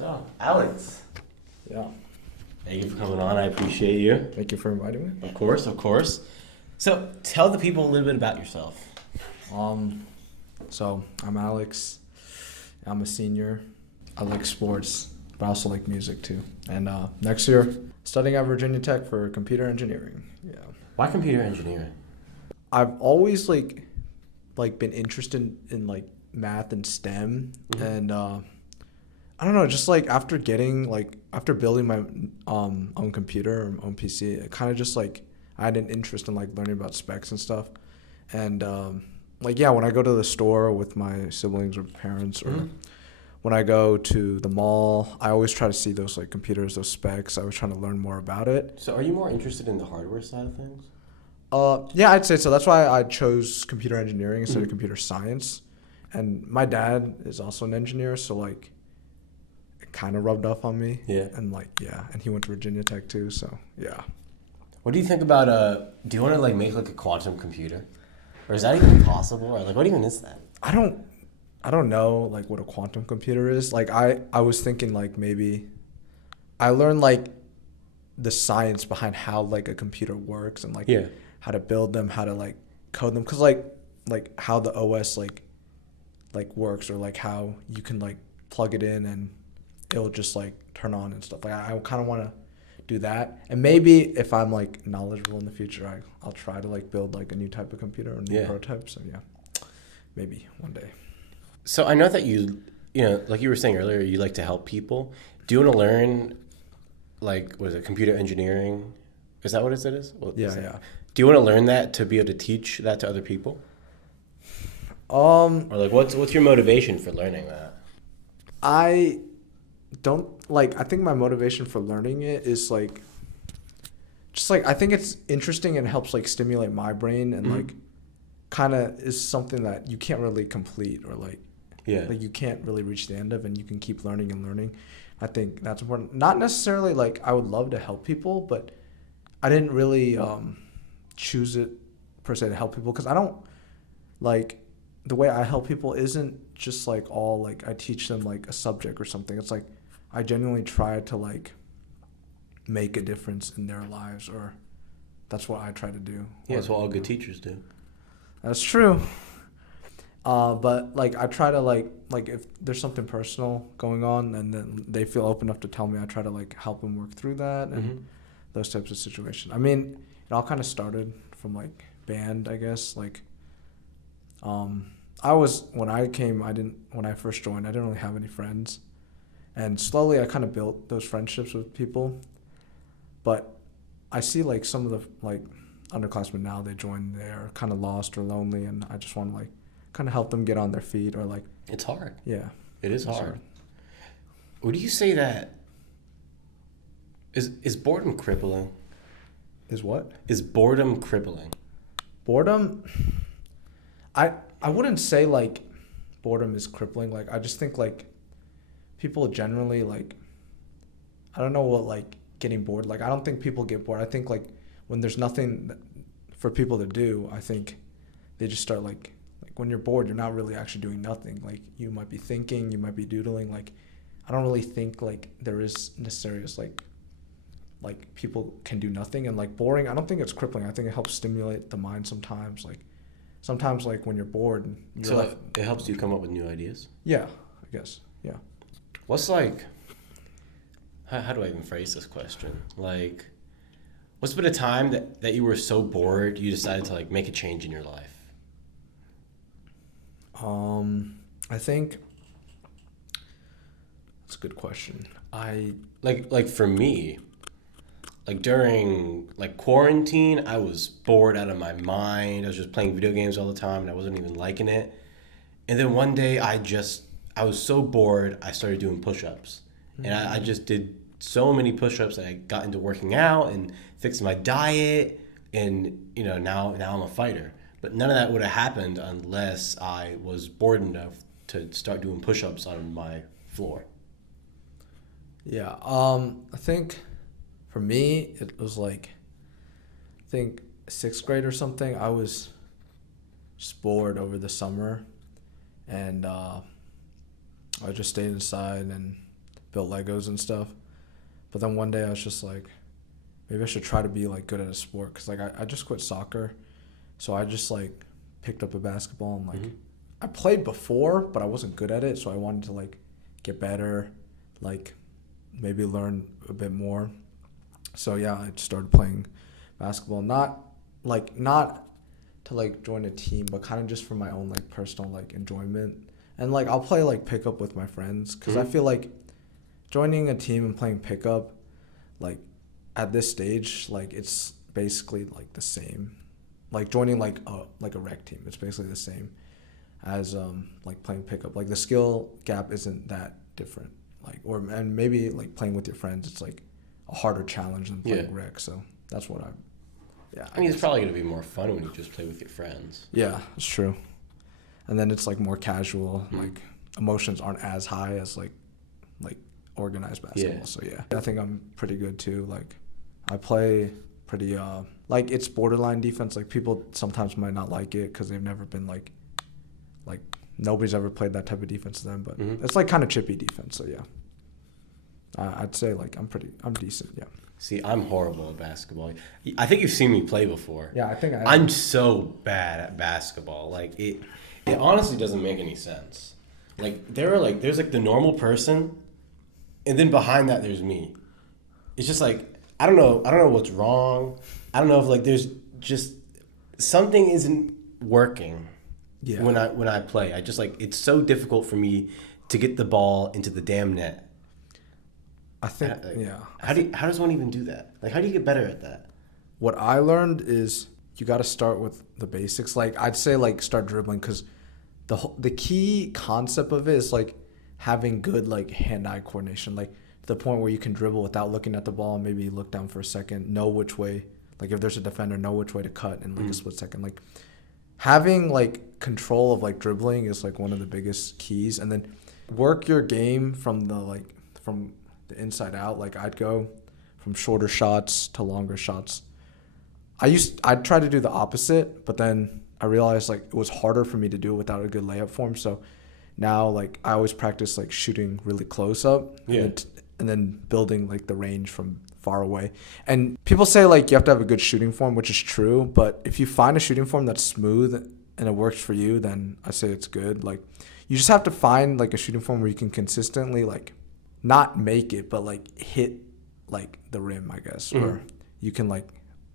So, Alex, Yeah. thank you for coming on. I appreciate you. Thank you for inviting me. Of course, of course. So, tell the people a little bit about yourself. So I'm Alex. I'm a senior. I like sports, but I also like music too. And next year, studying at Virginia Tech for computer engineering. Yeah. Why computer engineering? I've always been interested in like math and STEM, and I don't know, just like after building my own computer or own PC, it kind of just like I had an interest in like learning about specs and stuff, and when I go to the store with my siblings or parents, or when I go to the mall, I always try to see those like computers, those specs. I was trying to learn more about it. So, are you more interested in the hardware side of things? Yeah, I'd say so. That's why I chose computer engineering instead of computer science. And my dad is also an engineer, so like it kind of rubbed off on me. Yeah. And and he went to Virginia Tech too, so yeah. What do you think about do you want to like make like a quantum computer? Or is that even possible? Or like what even is that? I don't know like what a quantum computer is. Like I was thinking like maybe I learned like the science behind how like a computer works and like how to build them, how to like code them, cuz like how the OS like works, or like how you can like plug it in and it'll just like turn on and stuff. Like I kind of want to do that, and maybe if I'm like knowledgeable in the future, I'll try to like build like a new type of computer or new prototype. So yeah, maybe one day. So, I know that you know, like you were saying earlier, you like to help people. Do you want to learn like what is it, computer engineering? Is that what it is? What is it? Yeah. Do you want to learn that to be able to teach that to other people? Or like what's your motivation for learning that? I don't like. I think my motivation for learning it is like, just like I think it's interesting and helps like stimulate my brain, and like kind of is something that you can't really complete, or like you can't really reach the end of, and you can keep learning and learning. I think that's important. Not necessarily like I would love to help people, but I didn't really choose it per se to help people, because I don't like the way I help people isn't just like all like I teach them like a subject or something. It's like I genuinely try to like make a difference in their lives, or that's what I try to do. Yeah, that's what all good teachers do. That's true. But like I try to like if there's something personal going on and then they feel open enough to tell me, I try to like help them work through that and those types of situations. I mean, it all kind of started from like band, I guess. Like when I first joined, I didn't really have any friends, and slowly I kind of built those friendships with people. But I see like some of the like underclassmen now, they join, they're kind of lost or lonely, and I just want to like kind of help them get on their feet, or like it's hard. Yeah, it is hard. Would you say that is boredom crippling? Is what? Is boredom crippling? Boredom, I wouldn't say like boredom is crippling. Like I just think like people generally like, I don't know what like getting bored. Like I don't think people get bored. I think like when there's nothing for people to do, I think they just start like when you're bored, you're not really actually doing nothing. Like you might be thinking, you might be doodling. Like I don't really think like there is necessarily like people can do nothing, and like boring, I don't think it's crippling. I think it helps stimulate the mind sometimes. Like sometimes like when you're bored, it helps you come up with new ideas. Yeah, I guess. Yeah. What's like, how do I even phrase this question? Like, what's been a time that you were so bored you decided to like make a change in your life? I think that's a good question. Like for me, like during like quarantine, I was bored out of my mind. I was just playing video games all the time, and I wasn't even liking it. And then one day, I was so bored, I started doing push-ups, and I just did so many push-ups that I got into working out and fixed my diet, and now I'm a fighter. But none of that would have happened unless I was bored enough to start doing push-ups on my floor. Yeah, I think for me, it was like, I think 6th grade or something. I was just bored over the summer, and I just stayed inside and built Legos and stuff. But then one day I was just like, maybe I should try to be like good at a sport, because like I just quit soccer, so I just like picked up a basketball and like I played before, but I wasn't good at it, so I wanted to like get better, like maybe learn a bit more. So yeah, I started playing basketball, not to like join a team, but kind of just for my own like personal like enjoyment. And like I'll play like pickup with my friends, because I feel like joining a team and playing pickup, like at this stage, like it's basically like the same. Like joining like a rec team, it's basically the same as like playing pickup. Like the skill gap isn't that different. Like and maybe like playing with your friends, it's like a harder challenge than playing rec. So that's what I mean, it's probably going to be more fun when you just play with your friends. Yeah, it's true. And then it's like more casual. Like emotions aren't as high as like organized basketball. Yeah. So yeah, I think I'm pretty good too. Like I play pretty like it's borderline defense. Like people sometimes might not like it because they've never been like nobody's ever played that type of defense to them. But it's like kind of chippy defense. So yeah, I'd say like I'm decent. Yeah. See, I'm horrible at basketball. I think you've seen me play before. Yeah, I think I'm so bad at basketball. Like it honestly doesn't make any sense. Like there's like the normal person, and then behind that there's me. It's just like I don't know what's wrong. I don't know if like there's just something isn't working. Yeah. When I play, I just like it's so difficult for me to get the ball into the damn net. I think, How does one even do that? Like, how do you get better at that? What I learned is you got to start with the basics. Like, I'd say, like, start dribbling, because the key concept of it is, like, having good, like, hand-eye coordination. Like, to the point where you can dribble without looking at the ball and maybe look down for a second, know which way. Like, if there's a defender, know which way to cut in, like, a split second. Like, having, like, control of, like, dribbling is, like, one of the biggest keys. And then work your game from the inside out. Like I'd go from shorter shots to longer shots. I'd try to do the opposite, but then I realized like it was harder for me to do it without a good layup form. So now like I always practice like shooting really close up and then building like the range from far away. And people say like you have to have a good shooting form, which is true, but if you find a shooting form that's smooth and it works for you, then I say it's good. Like you just have to find like a shooting form where you can consistently like not make it, but like hit like the rim, I guess, where you can like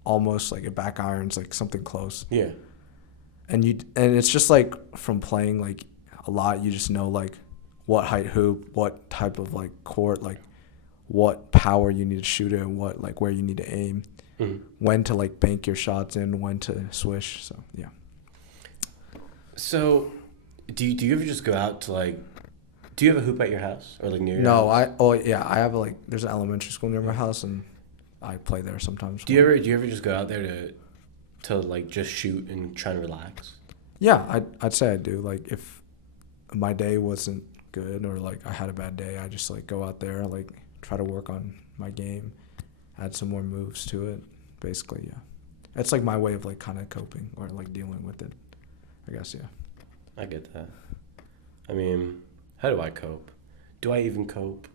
almost like a back iron's like something close. Yeah. And it's just like from playing like a lot, you just know like what height hoop, what type of like court, like what power you need to shoot it, and what like where you need to aim, when to like bank your shots in, when to swish. So yeah. So, do you ever just go out to like? Do you have a hoop at your house or like near your house? No, I have like there's an elementary school near my house and I play there sometimes. Do you ever just go out there to like just shoot and try and relax? Yeah, I'd say I do. Like if my day wasn't good or like I had a bad day, I just like go out there, like try to work on my game, add some more moves to it. Basically, yeah. It's like my way of like kind of coping or like dealing with it, I guess. Yeah. I get that. I mean, how do I cope? Do I even cope?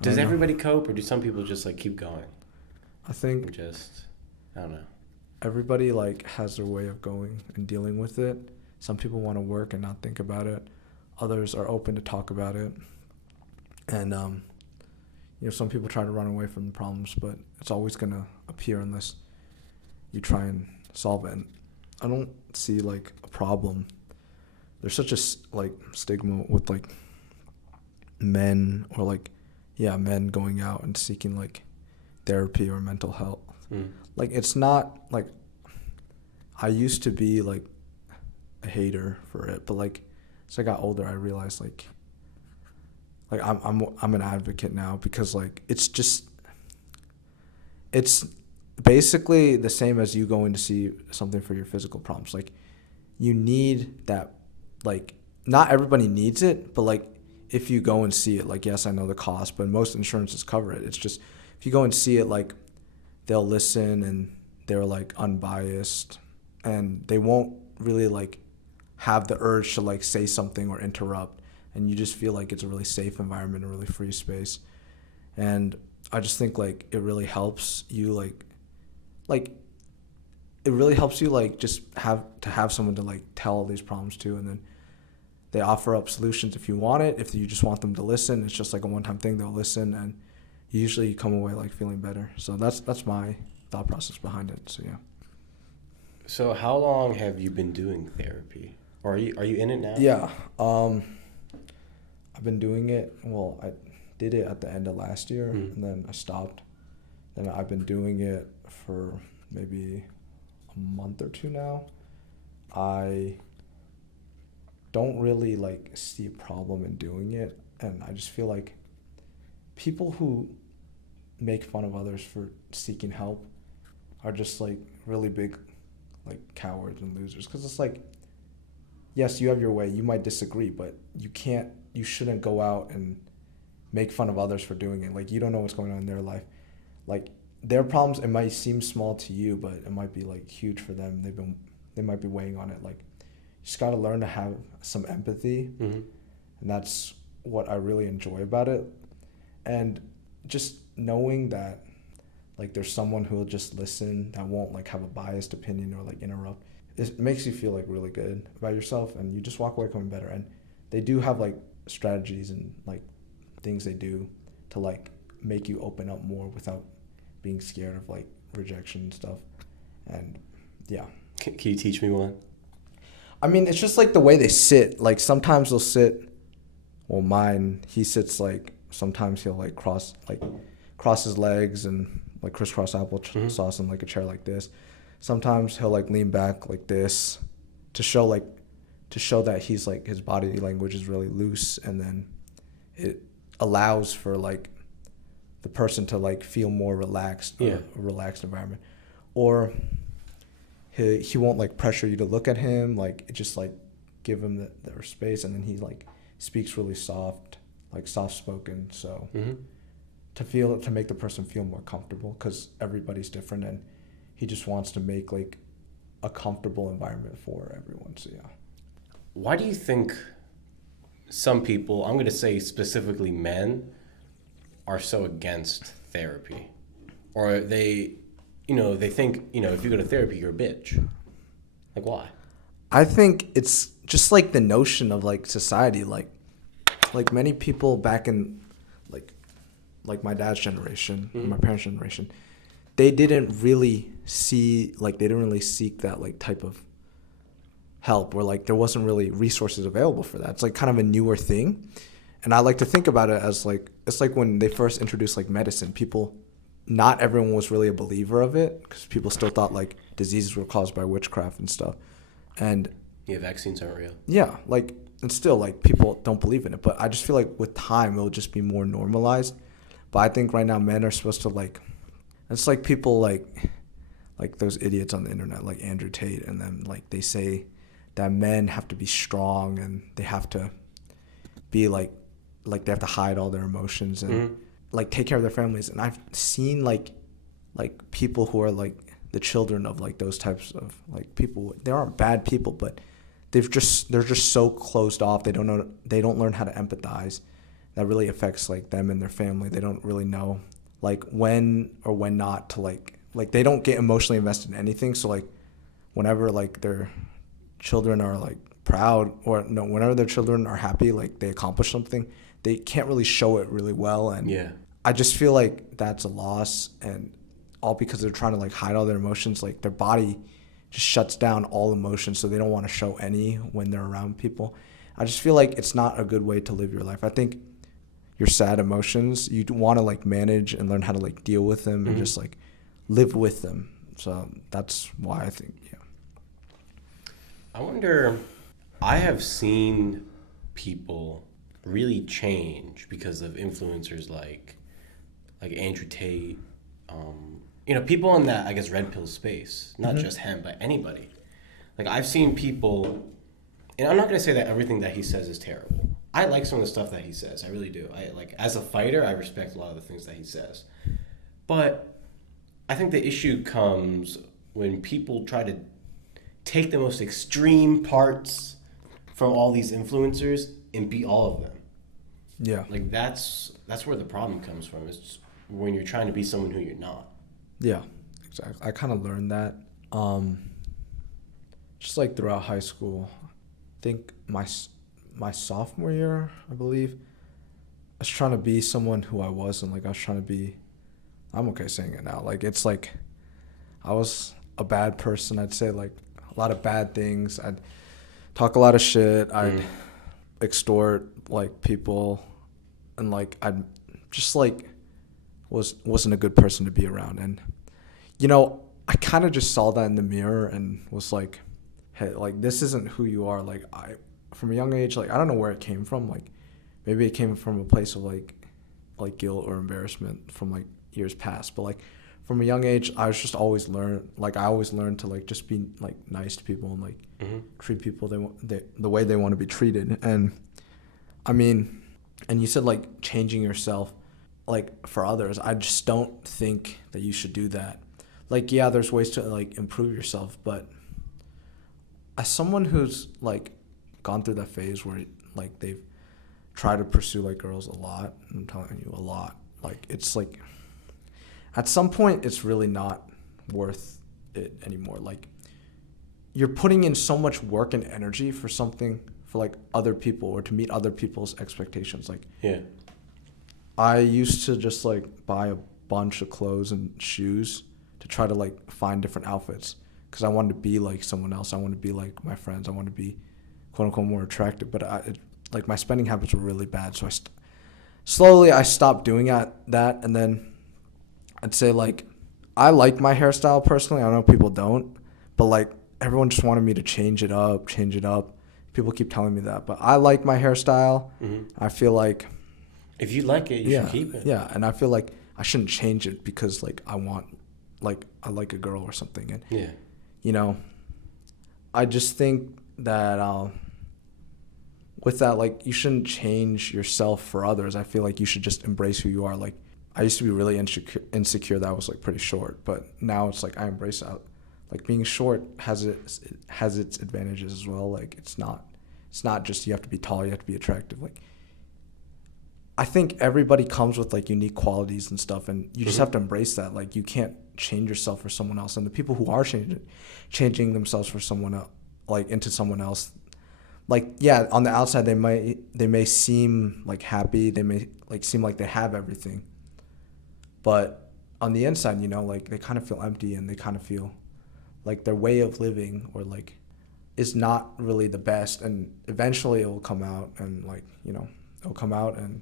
Does everybody cope, or do some people just like keep going? I think I don't know. Everybody like has their way of going and dealing with it. Some people want to work and not think about it. Others are open to talk about it. And some people try to run away from the problems, but it's always gonna appear unless you try and solve it. And I don't see like a problem. There's such a like stigma with like men or like men going out and seeking like therapy or mental health. Like it's not like I used to be like a hater for it, but like as I got older I realized like I'm an advocate now, because like it's basically the same as you going to see something for your physical problems. Like you need that. Like, not everybody needs it, but, like, if you go and see it, like, yes, I know the cost, but most insurances cover it. It's just, if you go and see it, like, they'll listen and they're, like, unbiased, and they won't really, like, have the urge to, like, say something or interrupt. and you just feel like it's a really safe environment, a really free space. And I just think like it really helps you like it really helps you like just have someone to like tell all these problems to, and then they offer up solutions if you want it. If you just want them to listen, it's just like a one-time thing. They'll listen, and you usually come away like feeling better. So that's my thought process behind it. So yeah. So how long have you been doing therapy? Or are you in it now? Yeah. I've been doing it. Well, I did it at the end of last year, and then I stopped. And I've been doing it for maybe a month or two now. I don't really like see a problem in doing it, and I just feel like people who make fun of others for seeking help are just like really big like cowards and losers, because it's like, yes, you have your way, you might disagree, but you shouldn't go out and make fun of others for doing it. Like, you don't know what's going on in their life. Like, their problems, it might seem small to you, but it might be like huge for them. They might be weighing on it. Like, you just got to learn to have some empathy. And that's what I really enjoy about it. And just knowing that like there's someone who will just listen, that won't like have a biased opinion or like interrupt, it makes you feel like really good about yourself, and you just walk away coming better. And they do have like strategies and like things they do to like make you open up more without being scared of like rejection and stuff. And yeah. Can you teach me one? I mean, it's just like the way they sit. Like, sometimes they'll sit, well, mine, he sits like, sometimes he'll like cross his legs and like crisscross applesauce in like a chair like this. Sometimes he'll like lean back like this to show that he's like, his body language is really loose, and then it allows for like the person to like feel more relaxed, a relaxed environment. Or he won't like pressure you to look at him, like just like give him their space, and then he like speaks really soft, like soft spoken. So to make the person feel more comfortable, because everybody's different, and he just wants to make like a comfortable environment for everyone. So yeah. Why do you think some people, I'm going to say specifically men, are so against therapy? Or they think, if you go to therapy, you're a bitch. Like, why? I think it's just like the notion of like society, like many people back in like my dad's generation, my parents' generation, they didn't really seek that like type of help, or like there wasn't really resources available for that. It's like kind of a newer thing. And I like to think about it as like, it's like when they first introduced like medicine, not everyone was really a believer of it, because people still thought like diseases were caused by witchcraft and stuff. And vaccines aren't real. Yeah, like, and still like people don't believe in it. But I just feel like with time it'll just be more normalized. But I think right now men are supposed to like, it's like people like those idiots on the internet like Andrew Tate, and then like they say that men have to be strong and they have to be like they have to hide all their emotions and like take care of their families. And I've seen like people who are like the children of like those types of like people. They aren't bad people, but they're just so closed off. They don't learn how to empathize. That really affects like them and their family. They don't really know like when or when not to like they don't get emotionally invested in anything. So like whenever like their children are like proud, or no, whenever their children are happy, like they accomplish something, they can't really show it really well. And I just feel like that's a loss, and all because they're trying to like hide all their emotions. Like their body just shuts down all emotions, so they don't want to show any when they're around people. I just feel like it's not a good way to live your life. I think your sad emotions, you want to like manage and learn how to like deal with them and just like live with them. So that's why I think, I wonder, I have seen people really change because of influencers like Andrew Tate, people in that, I guess, red pill space, not just him, but anybody. Like, I've seen people, and I'm not going to say that everything that he says is terrible. I like some of the stuff that he says. I really do. As a fighter, I respect a lot of the things that he says. But I think the issue comes when people try to take the most extreme parts from all these influencers and be all of them. Yeah. Like that's where the problem comes from. It's when you're trying to be someone who you're not. Yeah, exactly. I kind of learned that just like throughout high school. I think my sophomore year, I believe, I was trying to be someone who I wasn't. Like I was trying to be, I'm okay saying it now. Like it's like I was a bad person. I'd say like a lot of bad things. I'd talk a lot of shit. I'd extort like people, and like I'd just like wasn't a good person to be around. And you know, I kind of just saw that in the mirror and was like, hey, like this isn't who you are. Like I, from a young age, like I don't know where it came from. Like maybe it came from a place of like guilt or embarrassment from like years past. But like from a young age, I was just always I always learned to like just be like nice to people and like treat people the way they want to be treated. And I mean, and you said like changing yourself like for others. I just don't think that you should do that. Like yeah, there's ways to like improve yourself, but as someone who's like gone through that phase where like they've tried to pursue like girls a lot, I'm telling you a lot, like it's like at some point it's really not worth it anymore. Like you're putting in so much work and energy for something for like other people or to meet other people's expectations. Like yeah, I used to just like buy a bunch of clothes and shoes to try to like find different outfits because I wanted to be like someone else. I wanted to be like my friends. I wanted to be quote unquote more attractive, but like my spending habits were really bad. So slowly I stopped doing that, and then I'd say like I like my hairstyle personally. I know people don't, but like everyone just wanted me to change it up. People keep telling me that, but I like my hairstyle. I feel like if you like it, you should keep it. Yeah, and I feel like I shouldn't change it because like I like a girl or something. And yeah, you know, I just think that with that, like you shouldn't change yourself for others. I feel like you should just embrace who you are. Like I used to be really insecure that I was like pretty short, but now it's like I embrace that. Like being short has its advantages as well. Like it's not just you have to be tall, you have to be attractive. Like I think everybody comes with like unique qualities and stuff, and you just have to embrace that. Like you can't change yourself for someone else, and the people who are changing themselves for someone else, like into someone else, like yeah, on the outside they may seem like happy, they may like seem like they have everything, but on the inside, you know, like they kind of feel empty and they kind of feel like their way of living or like is not really the best, and eventually it will come out, and like you know it'll come out and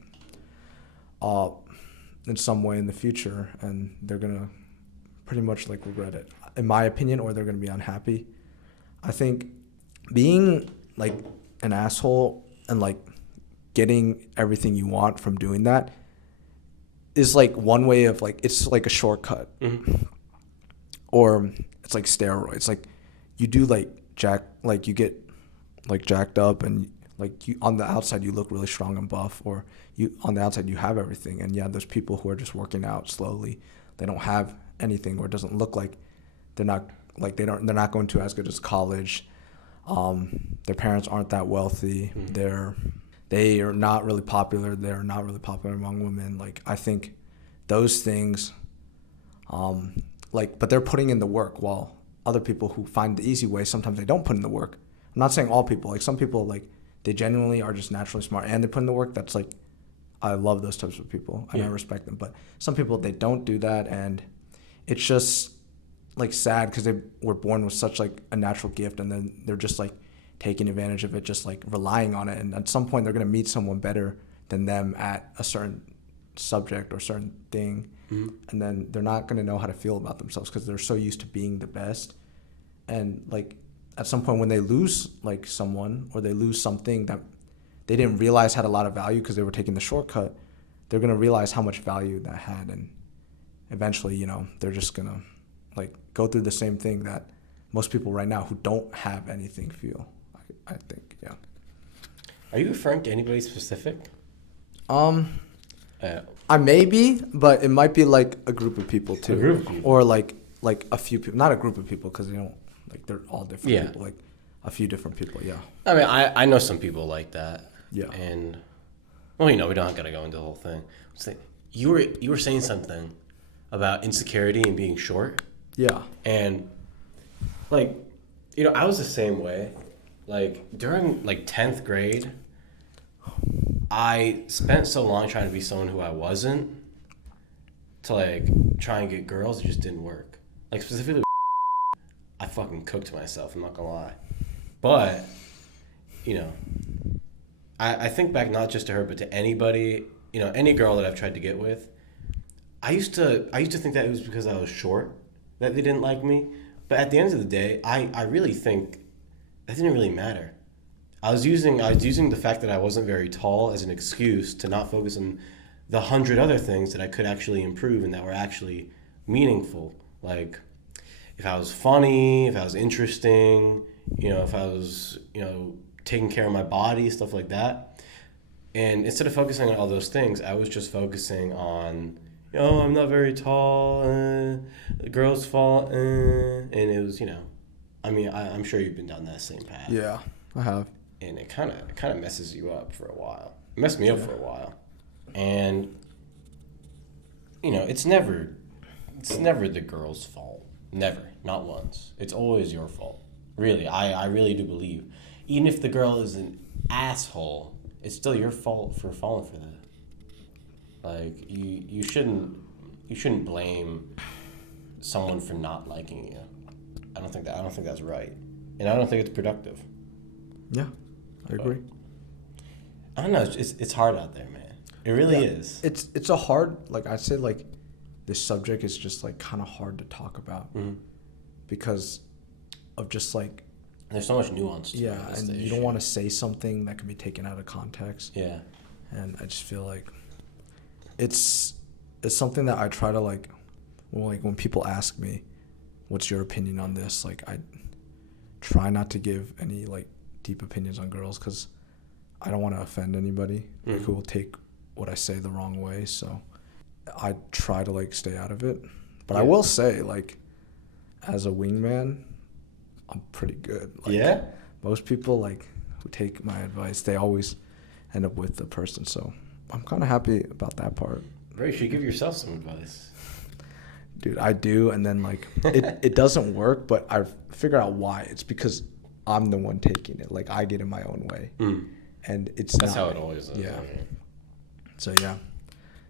in some way in the future, and they're gonna pretty much like regret it, in my opinion, or they're gonna be unhappy. I think being like an asshole and like getting everything you want from doing that is like one way of like it's like a shortcut, or it's like steroids. Like you do like you get like jacked up, and like you on the outside you look really strong and buff, or you on the outside you have everything. And yeah, there's people who are just working out slowly, they don't have anything, or it doesn't look like they're not going to as good as college. Their parents aren't that wealthy. They are not really popular. They're not really popular among women. Like I think those things, but they're putting in the work, while other people who find the easy way, sometimes they don't put in the work. I'm not saying all people. Like some people, like they genuinely are just naturally smart and they put in the work. That's like, I love those types of people and I respect them. But some people, they don't do that, and it's just like sad because they were born with such like a natural gift, and then they're just like taking advantage of it, just like relying on it. And at some point they're going to meet someone better than them at a certain subject or certain thing. And then they're not going to know how to feel about themselves because they're so used to being the best. And like at some point when they lose like someone, or they lose something that they didn't realize had a lot of value because they were taking the shortcut, they're going to realize how much value that had. And eventually, you know, they're just going to like go through the same thing that most people right now who don't have anything feel. I think, yeah. Are you referring to anybody specific? I may be, but it might be like a group of people too. A group of people. Or like a few people. Not a group of people because they don't, like they're all different people. Like a few different people, yeah. I mean, I know some people like that. Yeah. And well, we don't gotta go into the whole thing. You were saying something about insecurity and being short, Yeah. and like, I was the same way. Like during like 10th grade, I spent so long trying to be someone who I wasn't to like try and get girls. It just didn't work. Like specifically, I fucking cooked myself. I'm not gonna lie, but you know, I think back not just to her, but to anybody, any girl that I've tried to get with. I used to think that it was because I was short that they didn't like me. But at the end of the day, I really think that didn't really matter. I was using the fact that I wasn't very tall as an excuse to not focus on the 100 other things that I could actually improve and that were actually meaningful. Like if I was funny, if I was interesting, if I was, taking care of my body, stuff like that. And instead of focusing on all those things, I was just focusing on, I'm not very tall, the girls fall, and it was, I'm sure you've been down that same path. Yeah, I have. And it kind of messes you up for a while. It messed me up for a while. And, it's never the girl's fault. Never. Not once. It's always your fault. Really, I really do believe. Even if the girl is an asshole, it's still your fault for falling for that. Like you shouldn't blame someone for not liking you. I don't think that's right, and I don't think it's productive. Yeah, I agree. I don't know. It's hard out there, man. It really is. It's a hard, like I said, like this subject is just like kind of hard to talk about because of just like there's so much nuance to it. Yeah, and you don't want to say something that can be taken out of context. Yeah, and I just feel like it's something that I try to like when people ask me, "What's your opinion on this?" Like I try not to give any like deep opinions on girls because I don't want to offend anybody like, who will take what I say the wrong way. So I try to like stay out of it. But I will say, like, as a wingman, I'm pretty good. Like, yeah. Most people like who take my advice, they always end up with the person. So I'm kind of happy about that part. Bro, you should give yourself some advice. Dude, I do, and then like it doesn't work, but I figure out why. It's because I'm the one taking it. Like I get in my own way, and that's how it always is. Yeah. So yeah,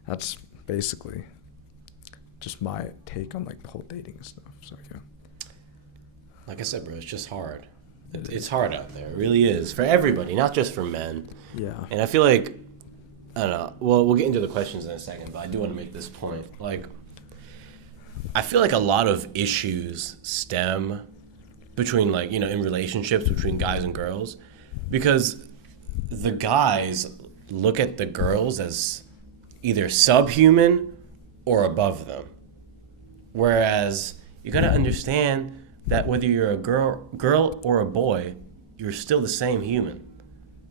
that's basically just my take on like the whole dating and stuff. So yeah. Like I said, bro, it's just hard. It's hard out there. It really is for everybody, not just for men. Yeah. And I feel like I don't know. Well, we'll get into the questions in a second, but I do want to make this point. Like, I feel like a lot of issues stem between, like, in relationships between guys and girls because the guys look at the girls as either subhuman or above them. Whereas you got to understand that whether you're a girl or a boy, you're still the same human.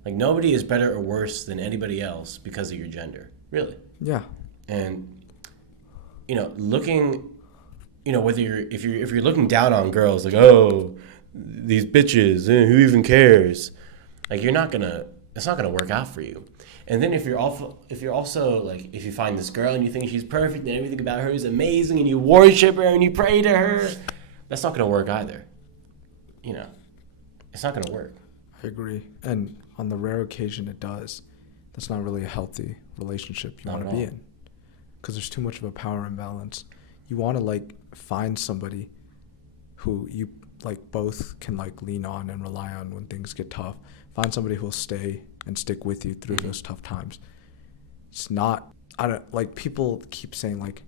Like, nobody is better or worse than anybody else because of your gender. Really. Yeah. And, looking, whether if you're looking down on girls, like, oh, these bitches, who even cares? Like, it's not gonna work out for you. And then if you're also like, if you find this girl and you think she's perfect and everything about her is amazing and you worship her and you pray to her, that's not gonna work either. It's not gonna work. I agree. And on the rare occasion it does, that's not really a healthy relationship you want to be in. Because there's too much of a power imbalance. You want to like find somebody who you like both can like lean on and rely on when things get tough. Find somebody who will stay and stick with you through those tough times. It's not, like people keep saying like,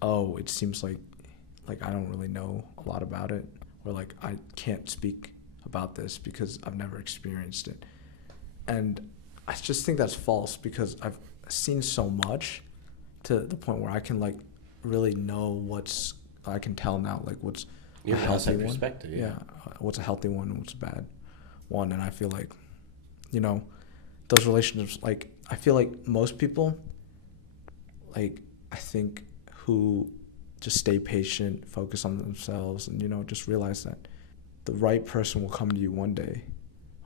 oh, it seems like I don't really know a lot about it, or like I can't speak about this because I've never experienced it. And I just think that's false because I've seen so much to the point where I can like really know I can tell now like what's a healthy one. Perspective, yeah. What's a healthy one and what's a bad one. And I feel like, those relationships, like I feel like most people, like I think who just stay patient, focus on themselves, and just realize that the right person will come to you one day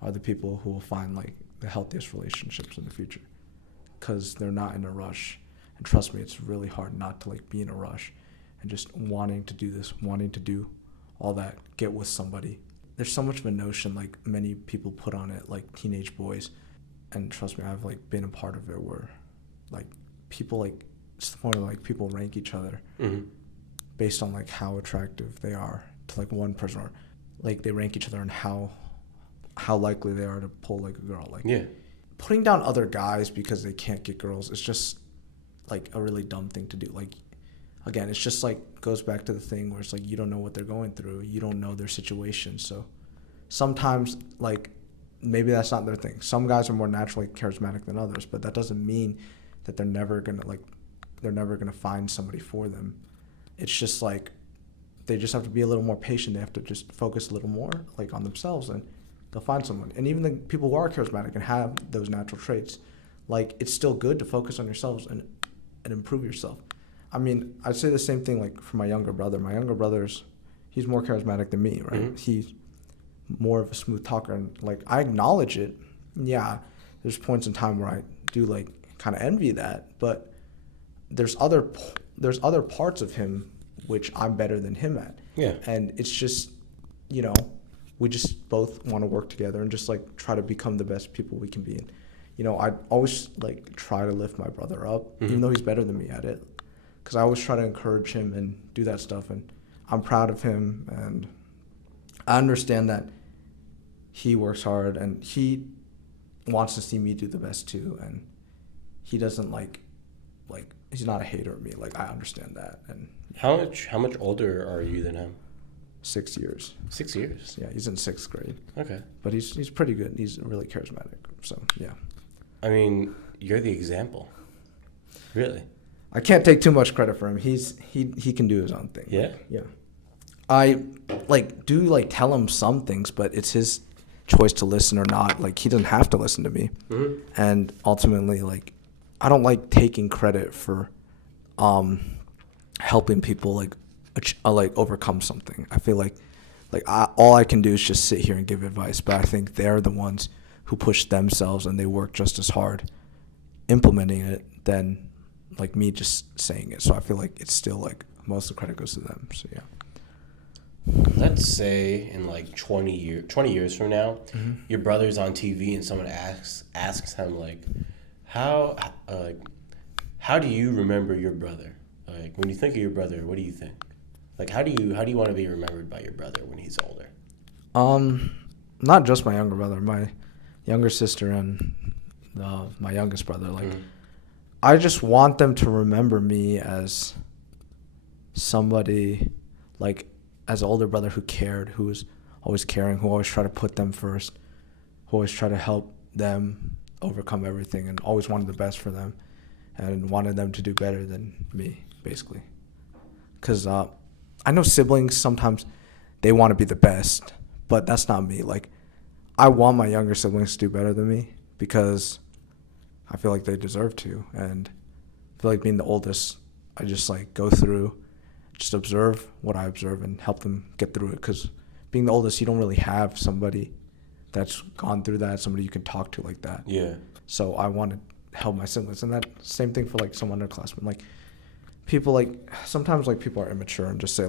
are the people who will find like the healthiest relationships in the future, because they're not in a rush. And trust me, it's really hard not to like be in a rush and just wanting to do this, wanting to do all that, get with somebody. There's so much of a notion like many people put on it, like teenage boys, and trust me, I've like been a part of it where like people like, it's the point of like people rank each other based on like how attractive they are to like one person, or like they rank each other on how likely they are to pull like a girl. Like putting down other guys because they can't get girls is just like a really dumb thing to do. Like again, it's just like goes back to the thing where it's like you don't know what they're going through, you don't know their situation. So sometimes like maybe that's not their thing. Some guys are more naturally charismatic than others, but that doesn't mean that they're never gonna find somebody for them. It's just like they just have to be a little more patient. They have to just focus a little more like on themselves, and they'll find someone. And even the people who are charismatic and have those natural traits, like it's still good to focus on yourselves and improve yourself. I mean, I'd say the same thing like for my younger brother. My younger brother's, he's more charismatic than me, right? He's more of a smooth talker, and like I acknowledge it. Yeah, there's points in time where I do like kind of envy that, but there's other parts of him which I'm better than him at. Yeah. And it's just, you know, we just both want to work together and just like try to become the best people we can be. And, you know, I always like try to lift my brother up, even though he's better than me at it, because I always try to encourage him and do that stuff. And I'm proud of him, and I understand that he works hard and he wants to see me do the best too. And he doesn't like he's not a hater of me. Like I understand that. And how much older are you than him? 6 years. 6 years? Yeah, he's in 6th grade. Okay. But he's pretty good. He's really charismatic. So yeah. I mean, you're the example. Really. I can't take too much credit for him. He can do his own thing. Yeah. Yeah. I do tell him some things, but it's his choice to listen or not. Like he doesn't have to listen to me. And ultimately, I don't like taking credit for helping people overcome something. I feel like all I can do is just sit here and give advice, but I think they're the ones who push themselves and they work just as hard implementing it than like me just saying it. So I feel like it's still like most of the credit goes to them. So yeah. Let's say in like 20 years from now, your brother's on TV and someone asks him like, how do you remember your brother? Like when you think of your brother, what do you think? Like how do you want to be remembered by your brother when he's older? Not just my younger brother, my younger sister and my youngest brother. I just want them to remember me as somebody as an older brother who cared, who was always caring, who always tried to put them first, who always tried to help them overcome everything and always wanted the best for them and wanted them to do better than me, basically. Because I know siblings, sometimes they want to be the best, but that's not me. I want my younger siblings to do better than me because I feel like they deserve to. And I feel like being the oldest, I just go through, just observe what I observe and help them get through it. Because being the oldest, you don't really have somebody that's gone through that, somebody you can talk to like that. Yeah. So I want to help my siblings. And that same thing for some underclassmen. People sometimes people are immature and just say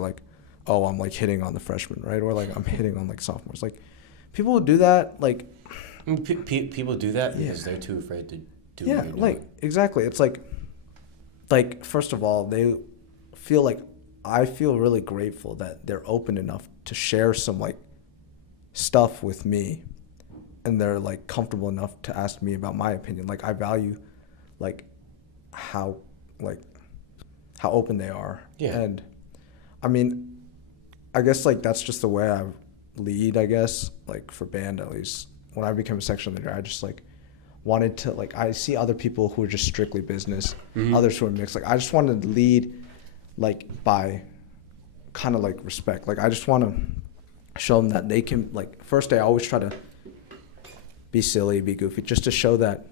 oh, I'm hitting on the freshmen, right? Or I'm hitting on sophomores. People who do that, people do that because they're too afraid to do what you're doing. Exactly. It's first of all, they feel I feel really grateful that they're open enough to share some stuff with me, and they're comfortable enough to ask me about my opinion. I value how open they are. Yeah. And I mean, I guess that's just the way I lead, I guess, for band at least. When I became a section leader, I just wanted to I see other people who are just strictly business, others who are mixed. I just wanted to lead by kind of respect. I just want to show them that they can first day I always try to be silly, be goofy, just to show that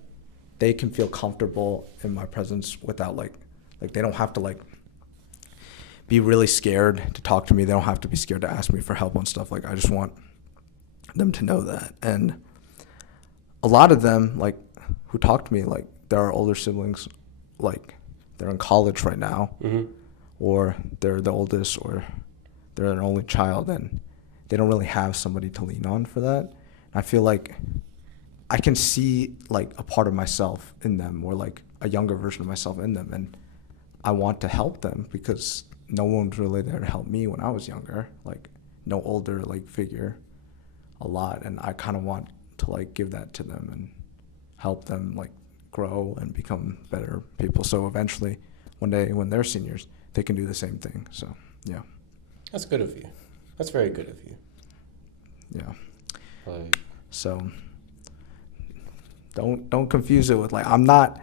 they can feel comfortable in my presence without they don't have to be really scared to talk to me. They don't have to be scared to ask me for help on stuff. I just want them to know that. And a lot of them, like, who talk to me, like, there are older siblings, like, they're in college right now, or they're the oldest, or they're an only child, and they don't really have somebody to lean on for that. I feel like I can see, like, a part of myself in them, or, like, a younger version of myself in them, and I want to help them because no one was really there to help me when I was younger, like, no older, like, figure a lot, and I kind of want to, like, give that to them and help them, like, grow and become better people, so eventually one day when they're seniors they can do the same thing. So yeah, That's good of you. That's very good of you. yeah. Like, So don't confuse it with, like, I'm not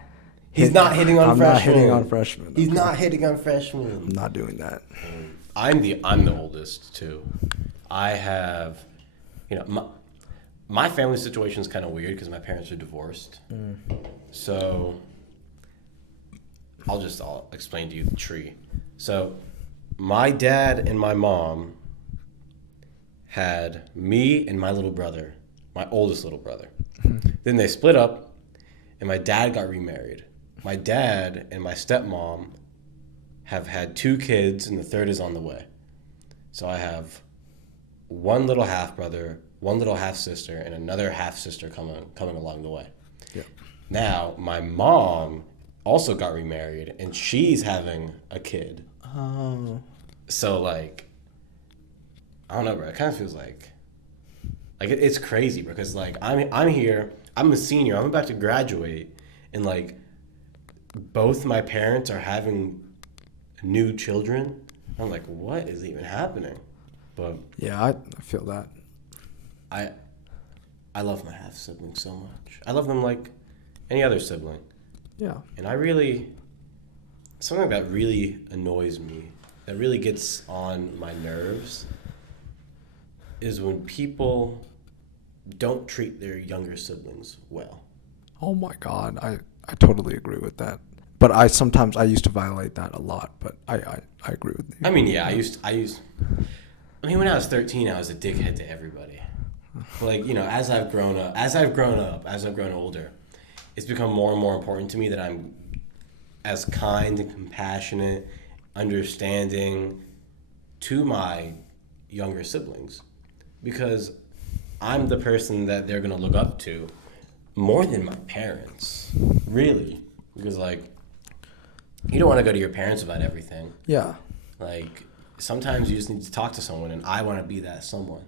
he's not hitting on freshmen. not hitting on freshmen. He's Okay? not hitting on freshmen. I'm not doing that. I'm the oldest too. I have, my family situation is kind of weird because my parents are divorced. So I'll explain to you the tree. So my dad and my mom had me and my little brother, my oldest little brother. Then they split up, and my dad got remarried. My dad and my stepmom have had 2 kids, and the third is on the way. So I have one little half brother, one little half sister, and another half sister coming along the way. Yeah. Now my mom also got remarried, and she's having a kid. Oh. So, like, I don't know, bro. It kind of feels like it's crazy because, like, I'm here. I'm a senior. I'm about to graduate, and, like, both my parents are having new children. I'm like, what is even happening? But Yeah, I feel that. I love my half siblings so much. I love them like any other sibling. Yeah. And something that really annoys me, that really gets on my nerves, is when people don't treat their younger siblings well. Oh my God, I totally agree with that. But I used to violate that a lot. But I agree with you. I mean, yeah, when I was 13, I was a dickhead to everybody. But, like, as I've grown older, it's become more and more important to me that I'm as kind and compassionate, understanding to my younger siblings, because I'm the person that they're going to look up to more than my parents, really. Because, like, you don't want to go to your parents about everything. Yeah. Like, sometimes you just need to talk to someone, and I want to be that someone.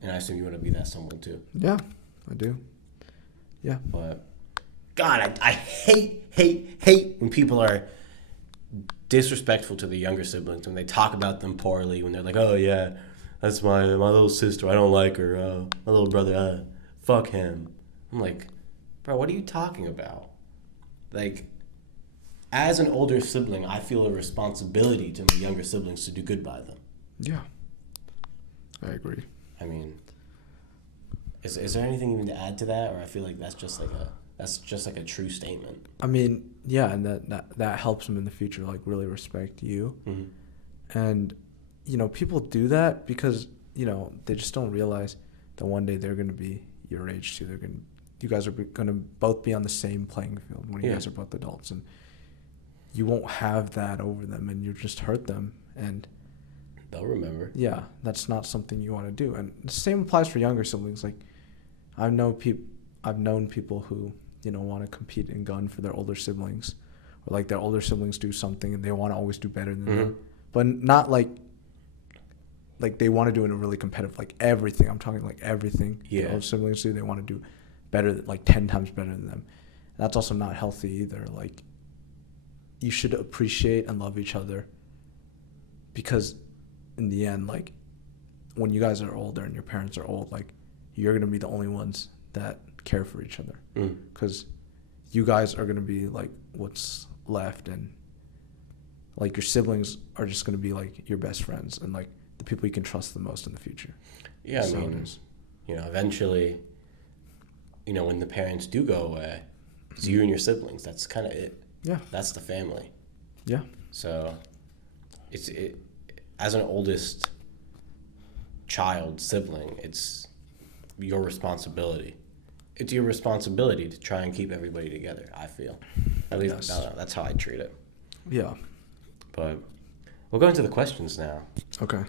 And I assume you want to be that someone too. Yeah, I do. Yeah. But, God, I hate when people are disrespectful to the younger siblings, when they talk about them poorly, when they're like, oh, yeah, that's my little sister. I don't like her. My little brother, fuck him. I'm like, bro, what are you talking about? Like, as an older sibling, I feel a responsibility to my younger siblings to do good by them. Yeah. I agree. I mean, is there anything even to add to that, or I feel like that's just like a true statement? I mean, yeah, and that helps them in the future, like, really respect you. Mm-hmm. And, people do that because, they just don't realize that one day they're going to be your age too. You guys are going to both be on the same playing field when you guys are both adults, and you won't have that over them, and you just hurt them, and they'll remember. Yeah, that's not something you want to do. And the same applies for younger siblings. Like, I've known people who, want to compete in gun for their older siblings, or, like, their older siblings do something and they want to always do better than them, but not like they want to do it in a really competitive, like, everything. I'm talking like everything. Yeah. The older siblings do, they want to do better, like 10 times better than them. And that's also not healthy either. Like, you should appreciate and love each other, because in the end, like, when you guys are older and your parents are old, like, you're going to be the only ones that care for each other, because you guys are going to be, like, what's left, and, like, your siblings are just going to be, like, your best friends and, like, the people you can trust the most in the future. Yeah, So I mean, eventually, when the parents do go away, it's you and your siblings. That's kind of it. Yeah. That's the family. Yeah. So, as an oldest child sibling, it's your responsibility it's your responsibility to try and keep everybody together. I feel, at least Yes. I don't know, that's how I treat it. Yeah. But we'll go into the questions now. Okay.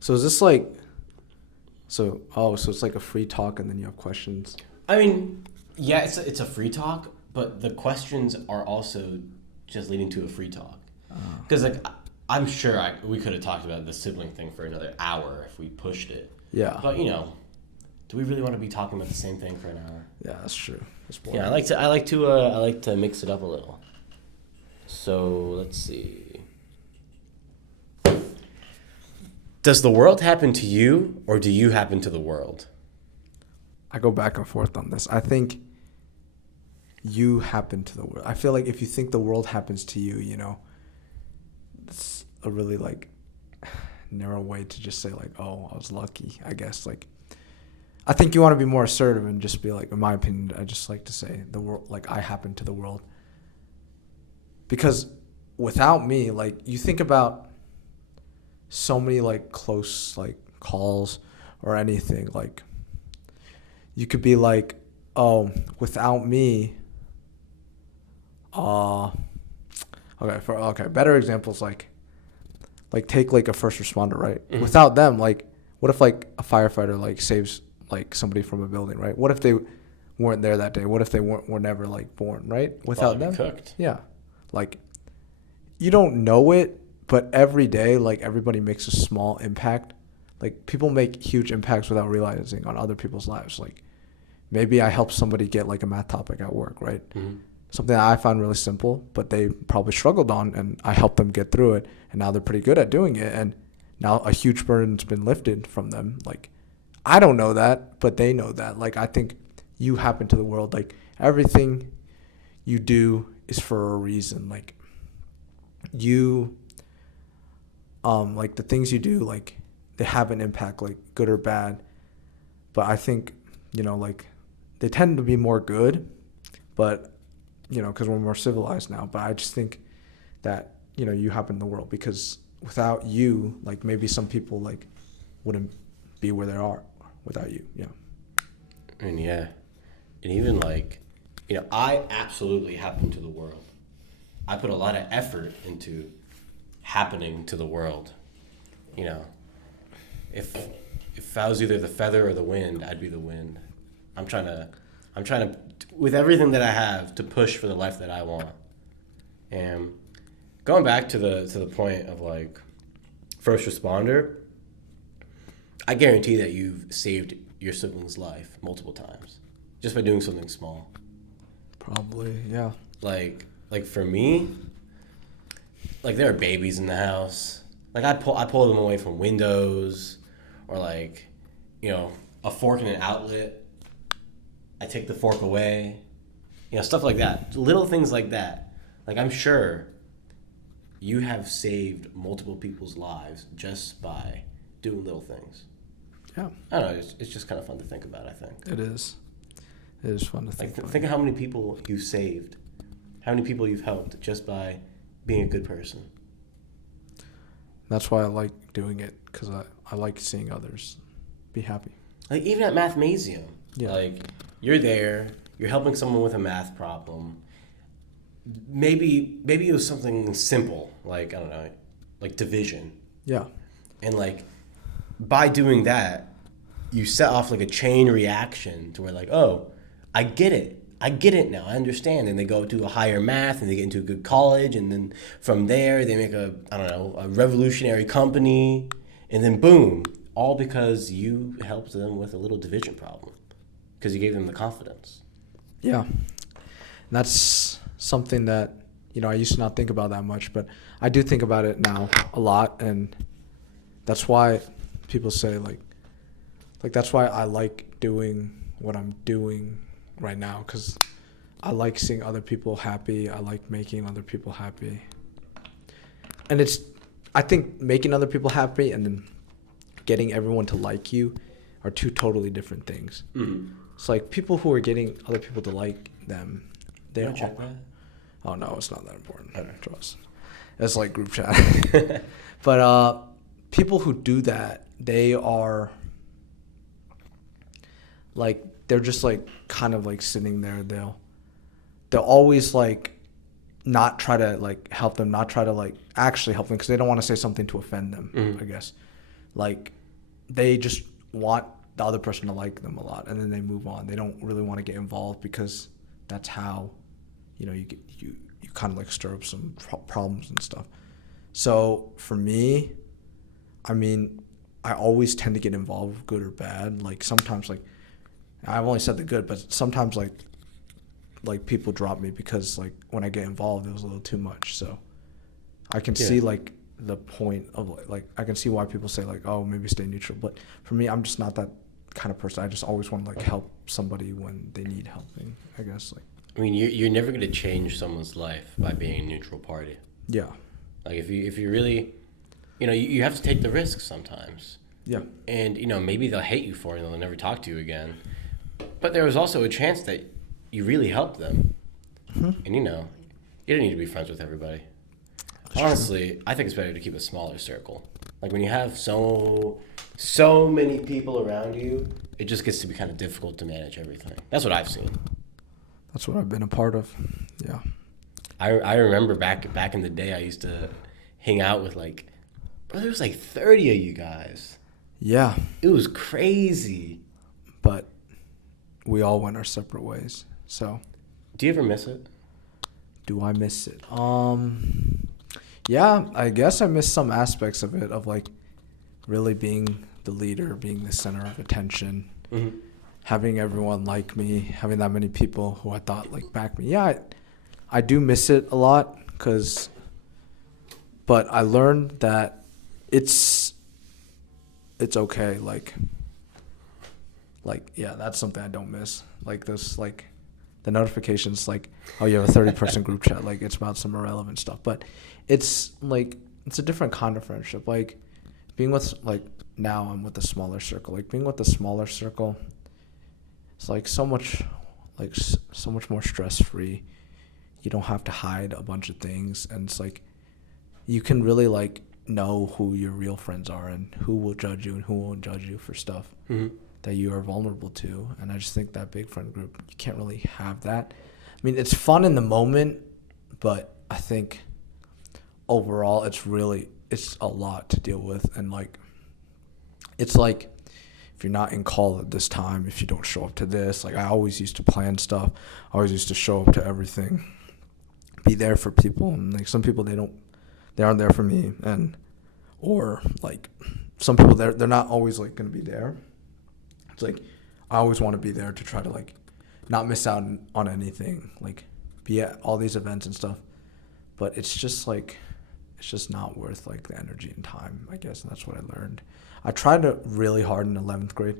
So is this like, so it's like a free talk and then you have questions? I mean, yeah, it's a free talk, but the questions are also just leading to a free talk. Because like I'm sure we could have talked about the sibling thing for another hour if we pushed it. Yeah. But do we really want to be talking about the same thing for an hour? Yeah, that's true. That's boring. Yeah, I like to mix it up a little. So let's see. Does the world happen to you, or do you happen to the world? I go back and forth on this. I think you happen to the world. I feel like if you think the world happens to you, it's a really like narrow way to just say like, oh, I was lucky, I guess. Like, I think you want to be more assertive and just be like, in my opinion, I just like to say the world, like I happen to the world. Because without me, like you think about so many like close like calls or anything, like you could be like, oh, without me, better examples like take like a first responder, right? Mm-hmm. Without them, like what if like a firefighter like saves like somebody from a building, right? What if they weren't there that day? What if they were never like born, right? Without them, cooked. Yeah, like you don't know it, but every day like everybody makes a small impact. Like people make huge impacts without realizing on other people's lives. Like maybe I helped somebody get like a math topic at work, right? Mm-hmm. Something that I found really simple, but they probably struggled on, and I helped them get through it, and now they're pretty good at doing it, and now a huge burden's been lifted from them. Like, I don't know that, but they know that. Like, I think you happen to the world. Like, everything you do is for a reason. Like, you, like, the things you do, like, they have an impact, like, good or bad. But I think, like, they tend to be more good, but because we're more civilized now. But I just think that, you happen in the world, because without you, like maybe some people like wouldn't be where they are without you. Yeah. And yeah. And even like, I absolutely happen to the world. I put a lot of effort into happening to the world. If I was either the feather or the wind, I'd be the wind. I'm trying to with everything that I have to push for the life that I want. And going back to the point of like first responder, I guarantee that you've saved your sibling's life multiple times just by doing something small. Probably, yeah. Like for me, like there are babies in the house. Like I pull them away from windows, or like, a fork in an outlet. I take the fork away, stuff like that. Little things like that. Like, I'm sure you have saved multiple people's lives just by doing little things. Yeah. I don't know. It's just kind of fun to think about, I think. It is. It is fun to think about. Think of how many people you've saved, how many people you've helped just by being a good person. That's why I like doing it, because I like seeing others be happy. Like, even at Mathmasium. Yeah. Like, you're there, you're helping someone with a math problem. Maybe it was something simple, like, I don't know, like division. Yeah. And, like, by doing that, you set off, like, a chain reaction to where, like, oh, I get it now, I understand. And they go to a higher math, and they get into a good college, and then from there, they make a revolutionary company, and then boom, all because you helped them with a little division problem. Because you gave them the confidence. Yeah. And that's something that, I used to not think about that much, but I do think about it now a lot. And that's why people say, like that's why I like doing what I'm doing right now, because I like seeing other people happy. I like making other people happy. And I think making other people happy and then getting everyone to like you are two totally different things. Mm-hmm. It's like people who are getting other people to like them. They don't check that. Oh no, it's not that important. Okay. Trust. It's like group chat. But people who do that, they are like they're just like kind of like sitting there. They'll always like not try to like help them, not try to like actually help them because they don't want to say something to offend them, I guess. Like they just want the other person to like them a lot, and then they move on. They don't really want to get involved because that's how, you kind of like stir up some problems and stuff. So for me, I mean, I always tend to get involved, good or bad. Like sometimes, like I've only said the good, but sometimes like people drop me because like when I get involved, it was a little too much. So I can see like the point of like I can see why people say like, oh, maybe stay neutral. But for me, I'm just not that kind of person. I just always want to like help somebody when they need helping, I guess. Like, I mean, you're never going to change someone's life by being a neutral party. Yeah. Like if you really, you have to take the risk sometimes. Yeah. And maybe they'll hate you for it and they'll never talk to you again. But there was also a chance that you really helped them. Mm-hmm. And you don't need to be friends with everybody. That's honestly true. I think it's better to keep a smaller circle. Like when you have so many people around you, it just gets to be kind of difficult to manage everything. That's what I've seen. That's what I've been a part of. Yeah. I remember back in the day, I used to hang out with there was like 30 of you guys. Yeah. It was crazy. But we all went our separate ways. So. Do you ever miss it? Do I miss it? Yeah, I guess I miss some aspects of it, of like really being the leader, being the center of attention, having everyone like me, having that many people who I thought like back me. Yeah, I do miss it a lot but I learned that it's okay. Like yeah, that's something I don't miss. Like this, like the notifications, like, oh, you have a 30-person group chat, like it's about some irrelevant stuff. But it's like it's a different kind of friendship. Like being with like now I'm with a smaller circle. Like being with a smaller circle, it's like so much more stress free. You don't have to hide a bunch of things, and it's like you can really like know who your real friends are and who will judge you and who won't judge you for stuff that you are vulnerable to. And I just think that big friend group, you can't really have that. I mean, it's fun in the moment, but I think overall it's a lot to deal with. And like it's like if you're not in call at this time, if you don't show up to this, like I always used to plan stuff. I always used to show up to everything, be there for people. And like some people, they aren't there for me. Or like some people, they're not always like going to be there. It's like, I always want to be there to try to like not miss out on anything, like be at all these events and stuff. But it's just like, it's just not worth like the energy and time, I guess. And that's what I learned. I tried really hard in 11th grade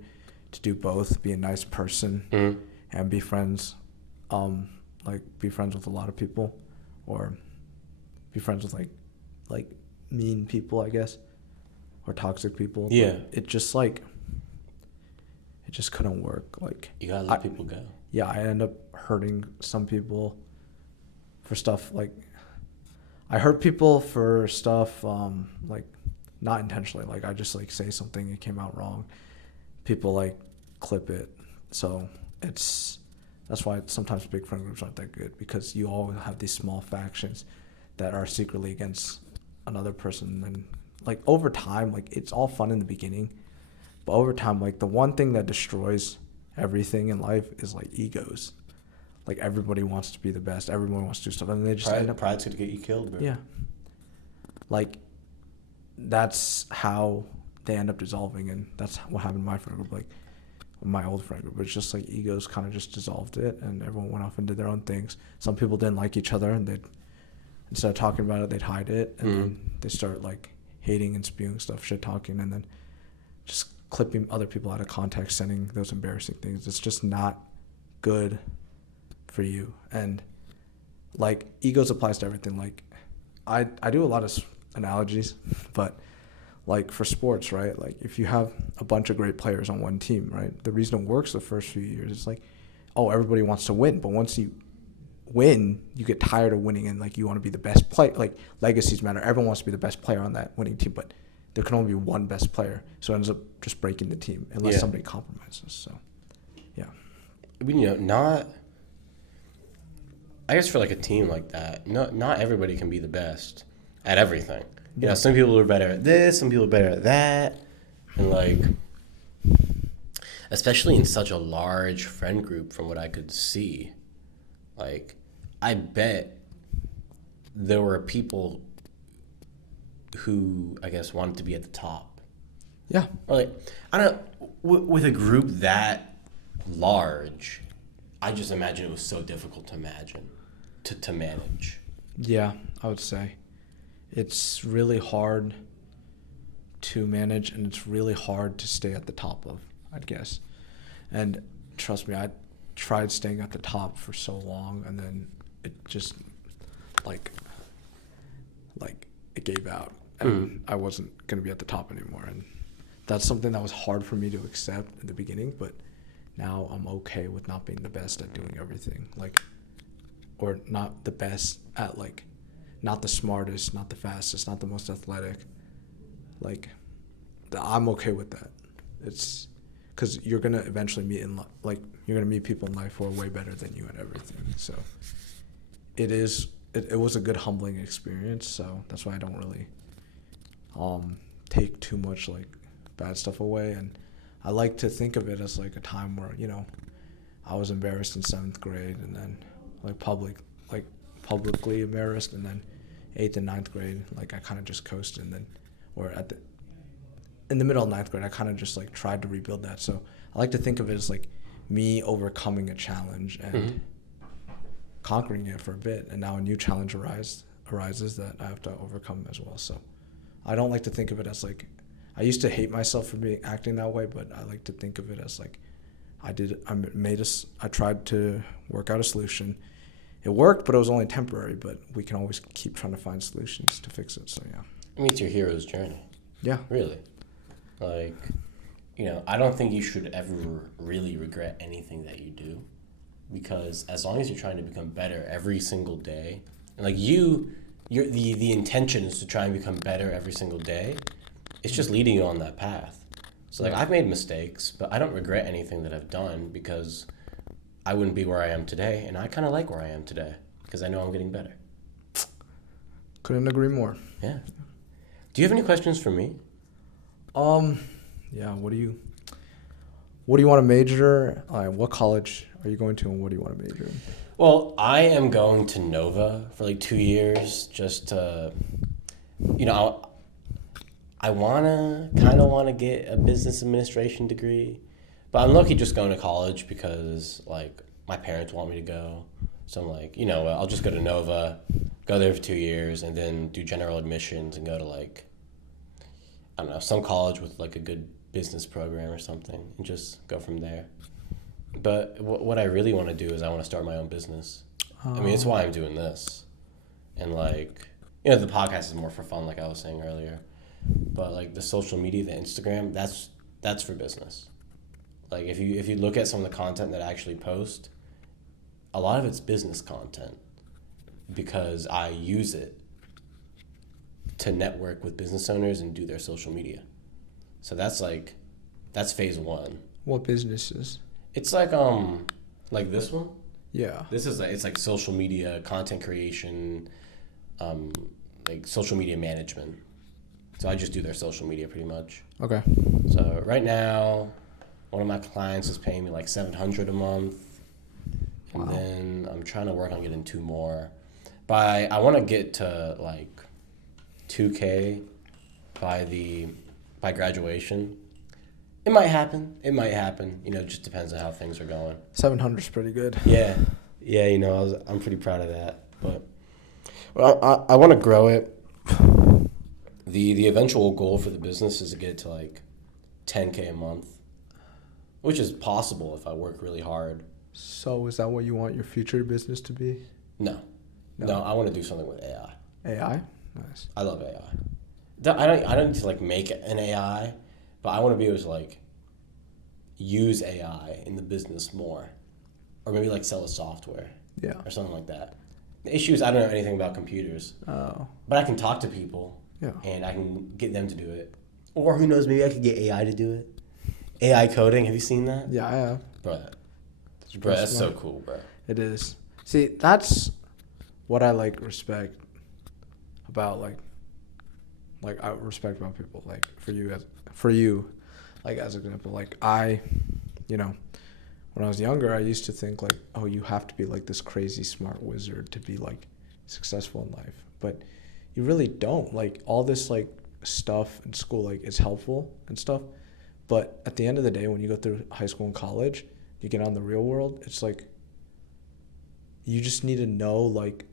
to do both, be a nice person and be friends, be friends with a lot of people, or be friends with like mean people, I guess, or toxic people. Yeah. But it just couldn't work. Like you gotta let people go. Yeah, I end up hurting some people for stuff like I hurt people for stuff like not intentionally. Like I just like say something, it came out wrong. People like clip it. So that's why sometimes big friend groups aren't that good, because you all have these small factions that are secretly against another person. And like over time, like it's all fun in the beginning, but over time, like the one thing that destroys everything in life is like egos. Like everybody wants to be the best. Everyone wants to do stuff, and they just end up. Pride's gonna get you killed, bro. Yeah. Like, that's how they end up dissolving, and that's what happened in my friend group. Like, my old friend group, it's just like egos kind of just dissolved it, and everyone went off and did their own things. Some people didn't like each other, and they'd instead of talking about it, they'd hide it, and then they start like hating and spewing stuff, shit talking, and then just clipping other people out of context, sending those embarrassing things. It's just not good for you. And like egos applies to everything. Like I do a lot of analogies, but like for sports, right? Like if you have a bunch of great players on one team, right? The reason it works the first few years is like, oh, everybody wants to win, but once you win, you get tired of winning, and like you want to be the best player. Like legacies matter. Everyone wants to be the best player on that winning team, but there can only be one best player, so it ends up just breaking the team unless somebody compromises. So, yeah. not. I guess for like a team like that, not everybody can be the best at everything. Some people are better at this, some people are better at that, and like, especially in such a large friend group, from what I could see, like, I bet there were people who I guess wanted to be at the top. Yeah. Or like, I don't know, with a group that large, I just imagine it was so difficult to manage. Yeah, I would say it's really hard to manage, and it's really hard to stay at the top of, I'd guess. And trust me, I tried staying at the top for so long, and then it just like it gave out, and I wasn't going to be at the top anymore. And that's something that was hard for me to accept in the beginning, but now I'm okay with not being the best at doing everything, like, or not the best at, like, not the smartest, not the fastest, not the most athletic. Like, I'm okay with that. It's because you're gonna eventually meet you're gonna meet people in life who are way better than you at everything. So it was a good humbling experience. So that's why I don't really take too much like bad stuff away. And I like to think of it as like a time where I was embarrassed in 7th grade, and then publicly embarrassed, and then 8th and 9th grade, like I kind of just coasted, and then, or in the middle of 9th grade, I kind of just like tried to rebuild that. So I like to think of it as like me overcoming a challenge and conquering it for a bit, and now a new challenge arises that I have to overcome as well. So I don't like to think of it as like, I used to hate myself for acting that way, but I like to think of it as like I tried to work out a solution. It worked, but it was only temporary, but we can always keep trying to find solutions to fix it. So yeah. I mean, it's your hero's journey. Yeah. Really. Like, I don't think you should ever really regret anything that you do, because as long as you're trying to become better every single day, and like the intention is to try and become better every single day, it's just leading you on that path. So like, I've made mistakes, but I don't regret anything that I've done, because I wouldn't be where I am today, and I kind of like where I am today because I know I'm getting better. Couldn't agree more. Yeah. Do you have any questions for me? Yeah. What do you want to major? What college are you going to, and what do you want to major in? Well, I am going to Nova for like 2 years, just to, I kind of want to get a business administration degree, but I'm lucky just going to college because like my parents want me to go. So I'm like, I'll just go to Nova, go there for 2 years, and then do general admissions and go to like, I don't know, some college with like a good business program or something, and just go from there. But what I really want to do is I want to start my own business. I mean, it's why I'm doing this. And like, the podcast is more for fun, like I was saying earlier. But like the social media, the Instagram, that's for business. Like if you look at some of the content that I actually post, a lot of it's business content, because I use it to network with business owners and do their social media. So that's phase 1. What businesses? It's like this one. Yeah. It's like social media content creation, like social media management. So I just do their social media pretty much. Okay. So right now, one of my clients is paying me like $700 a month. And Wow. then I'm trying to work on getting 2 more. I want to get to like $2K by graduation. It might happen. It just depends on how things are going. 700 is pretty good. Yeah. I'm pretty proud of that. But I want to grow it. The eventual goal for the business is to get to like $10K a month, which is possible if I work really hard. So is that what you want your future business to be? No, I want to do something with AI. AI? Nice. I love AI. I don't need to like make an AI, but I want to be able to like use AI in the business more, or maybe like sell a software. Yeah. Or something like that. The issue is I don't know anything about computers. Oh. But I can talk to people. Yeah. And I can get them to do it. Or who knows, maybe I could get AI to do it. AI coding, have you seen that? Yeah, I have. Bro, Bro, that's so cool, bro. It is. See, that's what I like respect about I respect about people. Like for you, like as an example, like when I was younger, I used to think like, oh, you have to be like this crazy smart wizard to be like successful in life, but you really don't. Like all this like stuff in school like is helpful and stuff, but at the end of the day, when you go through high school and college, you get on the real world. It's like you just need to know like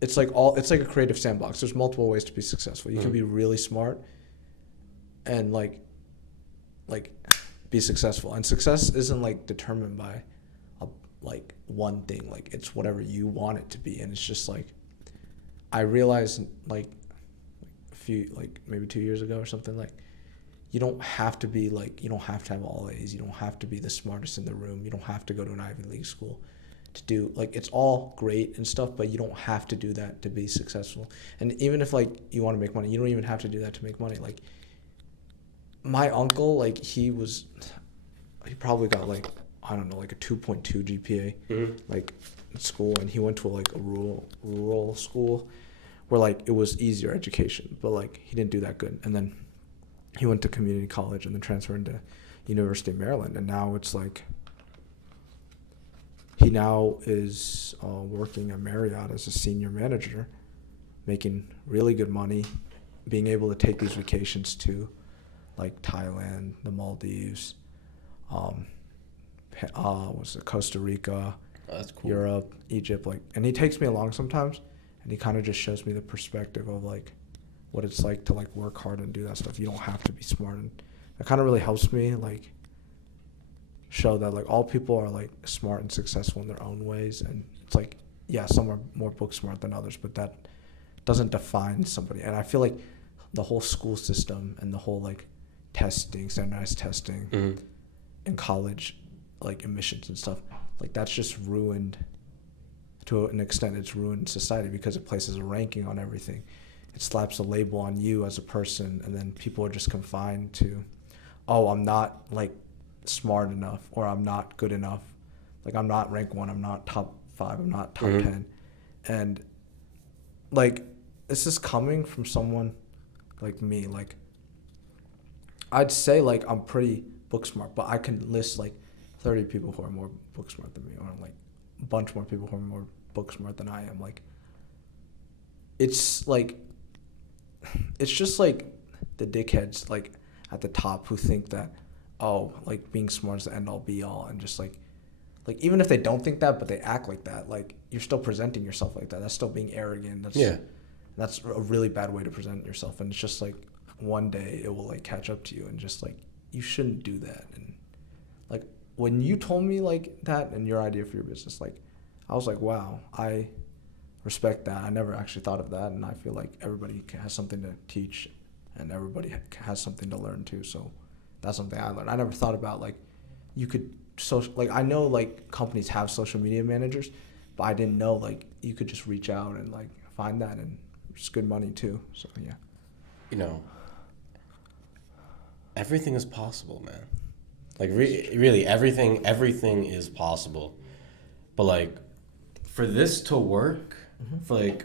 it's like a creative sandbox. There's multiple ways to be successful. You can be really smart and like be successful, and success isn't like determined by like one thing. Like it's whatever you want it to be. And it's just like I realized like a few like maybe 2 years ago or something, like you don't have to have all A's. You don't have to be the smartest in the room. You don't have to go to an Ivy League school to do like it's all great and stuff, but you don't have to do that to be successful. And even if like you want to make money, you don't even have to do that to make money. Like my uncle, like he probably got like I don't know, like a 2.2 GPA like in school, and he went to like a rural school where like it was easier education, but like he didn't do that good. And then he went to community college and then transferred into University of Maryland, and now it's like he now is working at Marriott as a senior manager, making really good money, being able to take these vacations to like Thailand, the Maldives, Costa Rica, that's cool. Europe, Egypt, like, and he takes me along sometimes, and he kind of just shows me the perspective of like what it's like to like work hard and do that stuff. You don't have to be smart, and that kind of really helps me like show that like all people are like smart and successful in their own ways. And it's like, yeah, some are more book smart than others, but that doesn't define somebody. And I feel like the whole school system and the whole like standardized testing in college, like admissions and stuff, like that's just ruined to an extent. It's ruined society because it places a ranking on everything. It slaps a label on you as a person, and then people are just confined to, oh, I'm not like smart enough, or I'm not good enough, like I'm not rank 1, I'm not top 5, I'm not top 10. And like this is coming from someone like me. Like I'd say like I'm pretty book smart, but I can list like 30 people who are more book smart than me, or like a bunch more people who are more book smart than I am. Like it's just like the dickheads like at the top who think that, oh, like being smart is the end all be all, and just like even if they don't think that but they act like that, like you're still presenting yourself like that. That's still being arrogant. That's a really bad way to present yourself. And it's just like one day it will like catch up to you, and just like you shouldn't do that. And like when you told me like that and your idea for your business, like I was like, wow, I respect that. I never actually thought of that, and I feel like everybody has something to teach and everybody has something to learn too. So that's something I learned. I never thought about like you could like I know like companies have social media managers, but I didn't know like you could just reach out and like find that, and it's good money too. So yeah. You know, everything is possible, man. Like really everything is possible. But like for this to work, for like,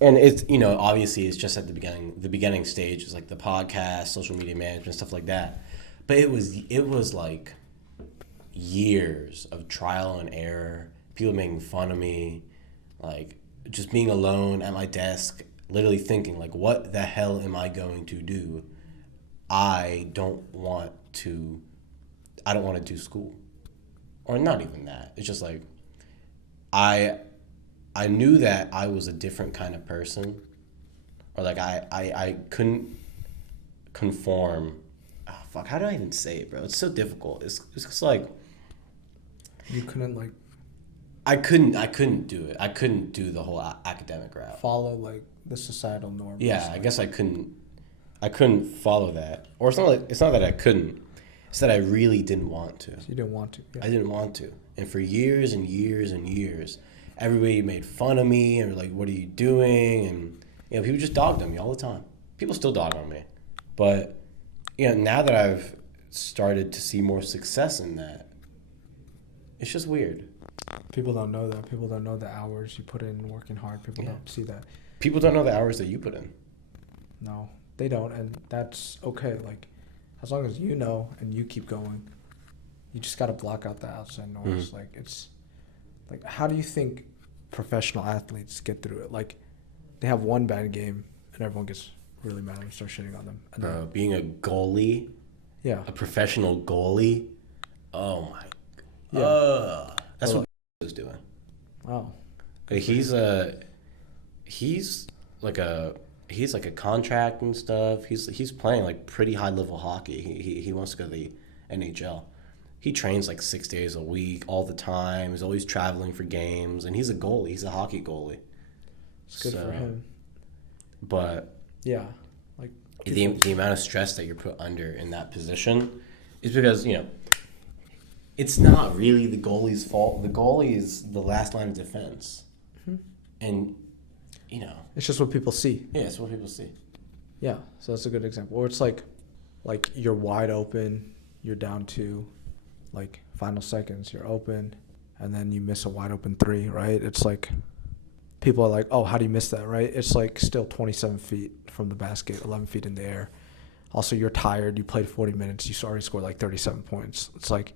and it's, you know, obviously it's just at the beginning stage. It's like the podcast, social media management, stuff like that. But it was like years of trial and error, people making fun of me, like just being alone at my desk, literally thinking like, what the hell am I going to do? I don't want to do school. Or not even that. It's just like I knew that I was a different kind of person, or like I couldn't conform. Oh, fuck, how do I even say it, bro? It's so difficult. It's just like you couldn't like I couldn't do it. I couldn't do the whole academic route. Follow like the societal norm. Yeah, I guess I couldn't follow that. Or it's not that I couldn't. It's that I really didn't want to. You didn't want to. Yeah. I didn't want to. And for years and years and years, everybody made fun of me and were like, what are you doing? And, you know, people just dogged on me all the time. People still dog on me. But, you know, now that I've started to see more success in that, It's just weird. People don't know that. People don't know the hours you put in working hard. People don't see that. People don't know the hours that you put in. No, they don't, and that's okay. Like, as long as you know and you keep going, you just got to block out the outside noise. Mm-hmm. Like, it's like, how do you think professional athletes get through it? Like, they have one bad game and everyone gets really mad and starts shitting on them. And Bro, being a goalie, a professional goalie, oh my, that's what is doing. Wow. He's like a contract and stuff. He's playing like pretty high level hockey. He wants to go to the NHL. He trains like 6 days a week, all the time. He's always traveling for games, and he's a goalie. He's a hockey goalie. It's good for him. But yeah, like the amount of stress that you're put under in that position is because, you know, it's not really the goalie's fault. The goalie is the last line of defense. Mm-hmm. And, you know. It's just what people see. Yeah, it's what people see. Yeah, so that's a good example. Or it's like you're wide open, you're down to, like, final seconds, you're open, and then you miss a wide open 3, right? It's like, people are like, oh, how do you miss that, right? It's like still 27 feet from the basket, 11 feet in the air. Also, you're tired. You played 40 minutes. You already scored like 37 points. It's like,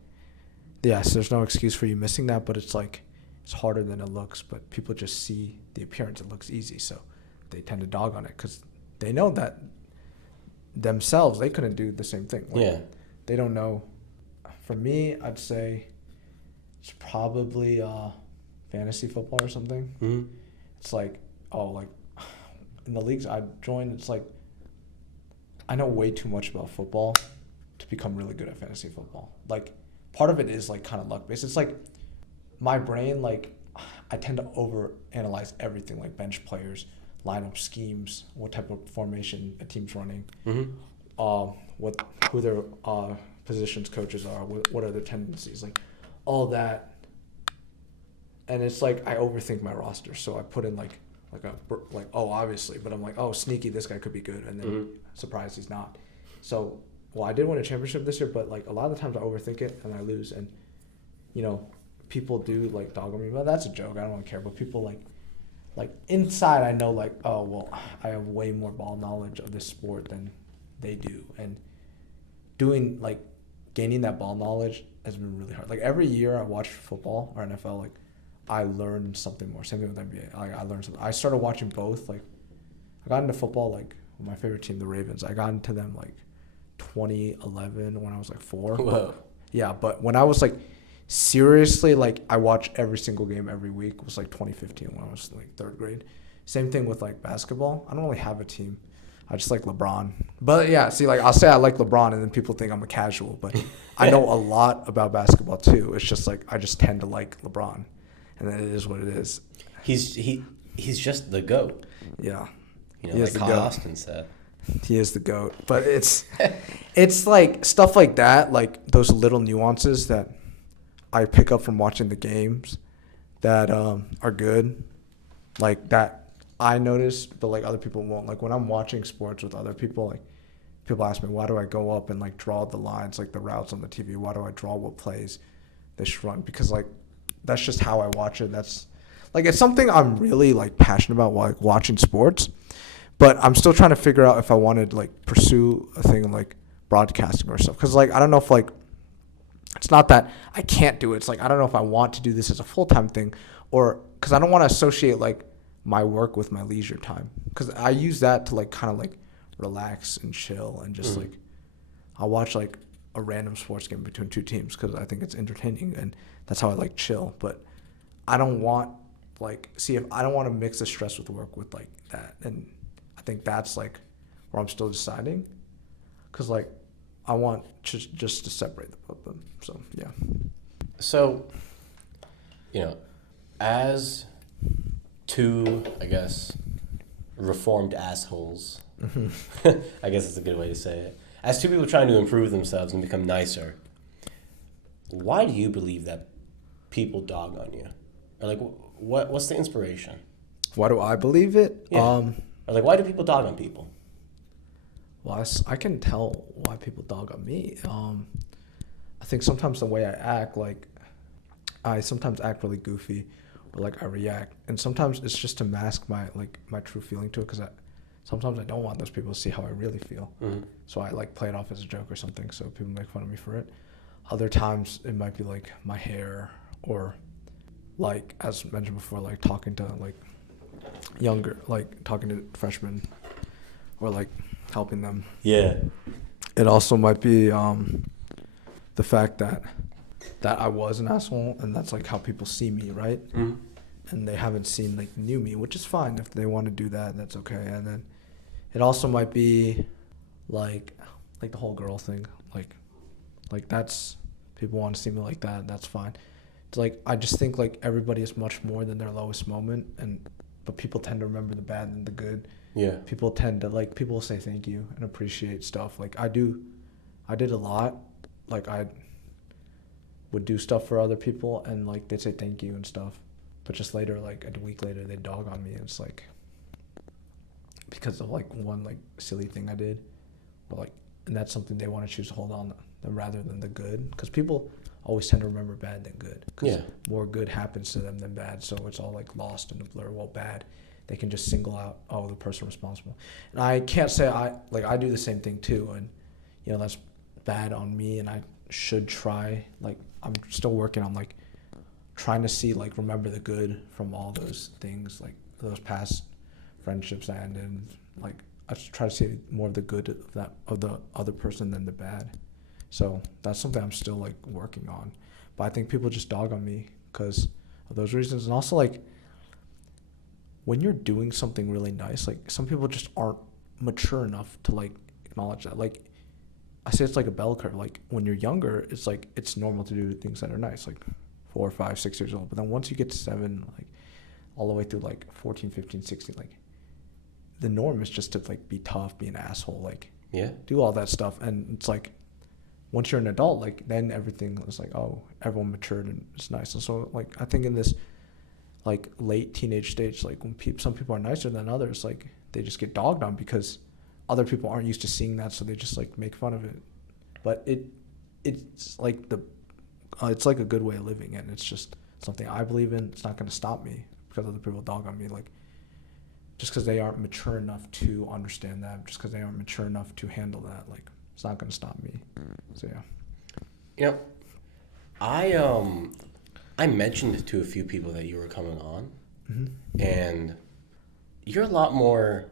yes, there's no excuse for you missing that, but it's like, it's harder than it looks. But people just see the appearance. It looks easy, so they tend to dog on it because they know that themselves, they couldn't do the same thing. Like, they don't know. For me, I'd say it's probably fantasy football or something. Mm-hmm. It's like, in the leagues I joined, it's like I know way too much about football to become really good at fantasy football. Like, part of it is like kind of luck based. It's like my brain, like, I tend to overanalyze everything, like bench players, lineup schemes, what type of formation a team's running, who their positions coaches are, what are their tendencies, like all that. And it's like I overthink my roster, so I put in like obviously, but I'm like, oh, sneaky, this guy could be good, and then surprised he's not. So, I did win a championship this year, but like a lot of the times I overthink it and I lose, and you know, people do like dog on me, but that's a joke. I don't really care. But people like inside, I know like, oh well, I have way more ball knowledge of this sport than they do, and gaining that ball knowledge has been really hard. Like every year I watch football or NFL, like I learn something more. Same thing with NBA. Like I learned something. I started watching both. Like I got into football like with my favorite team, the Ravens. I got into them like 2011 when I was like 4. Whoa. But when I was like seriously, like I watched every single game every week was like 2015 when I was like 3rd grade. Same thing with like basketball. I don't really have a team. I just like LeBron. But yeah, see, like I'll say I like LeBron and then people think I'm a casual, but I know a lot about basketball too. It's just like I just tend to like LeBron. And then it is what it is. He's just the GOAT. Yeah. You know, like Kyle Austin said. He is the GOAT. But it's like stuff like that, like those little nuances that I pick up from watching the games that are good. Like that I notice, but like other people won't. Like when I'm watching sports with other people, like people ask me, why do I go up and like draw the lines, like the routes on the TV? Why do I draw what plays they should run? Because like that's just how I watch it. That's like, it's something I'm really like passionate about while like watching sports, but I'm still trying to figure out if I wanted to like pursue a thing like broadcasting or stuff. Cause like, I don't know if like, it's not that I can't do it. It's like, I don't know if I want to do this as a full-time thing or cause I don't want to associate like my work with my leisure time. Cause I use that to like kind of like relax and chill and just like, I'll watch like a random sports game between 2 teams because I think it's entertaining and that's how I like chill. But I don't want I don't want to mix the stress with work with like that. And I think that's like where I'm still deciding because like I want just to separate the both of them. So yeah. So, you know, as 2, I guess, reformed assholes, I guess that's a good way to say it. As 2 people trying to improve themselves and become nicer, why do you believe that people dog on you? Or like, what's the inspiration? Why do I believe it? Yeah. Or like, why do people dog on people? Well, I can tell why people dog on me. I think sometimes the way I act, like, I sometimes act really goofy, or like I react, and sometimes it's just to mask my true feeling to it, because sometimes I don't want those people to see how I really feel. So I like play it off as a joke or something, so people make fun of me for it. Other times it might be like my hair, or like as mentioned before, like talking to like talking to freshmen, or like helping them. Yeah. It also might be the fact that I was an asshole, and that's like how people see me, right? And they haven't seen like new me, which is fine. If they want to do that, that's okay. And then it also might be like the whole girl thing, like that's, people want to see me like that, that's fine. It's like I just think like everybody is much more than their lowest moment, but people tend to remember the bad and the good. Yeah. People tend to like, people will say thank you and appreciate stuff. Like I did a lot. Like I would do stuff for other people, and like they'd say thank you and stuff, but just later, like a week later, they'd dog on me, and it's like because of like one like silly thing I did, or like, and that's something they want to choose to hold on to rather than the good, because people always tend to remember bad than good, because more good happens to them than bad, so it's all like lost in the blur. Well, bad, they can just single out, oh, the person responsible. And I can't say I do the same thing too, and that's bad on me, and I should try, like I'm still working on like trying to see, like, remember the good from all those things, like those past friendships that ended. And like I try to see more of the good of the other person than the bad. So that's something I'm still like working on. But I think people just dog on me because of those reasons. And also, like, when you're doing something really nice, like some people just aren't mature enough to like acknowledge that. Like I say, it's like a bell curve. Like when you're younger, it's like it's normal to do things that are nice, like 4, 5, 6 years old. But then once you get to 7, like all the way through like 14, 15, 16, like the norm is just to like be tough, be an asshole, like do all that stuff. And it's like once you're an adult, like then everything is like, oh, everyone matured and it's nice. And so like I think in this like late teenage stage, like when some people are nicer than others, like they just get dogged on because other people aren't used to seeing that, so they just like make fun of it. But it's like it's like a good way of living, and it's just something I believe in. It's not going to stop me because other people dog on me, like just because they aren't mature enough to understand that, just because they aren't mature enough to handle that, like it's not going to stop me. So yeah. I mentioned to a few people that you were coming on, and you're a lot more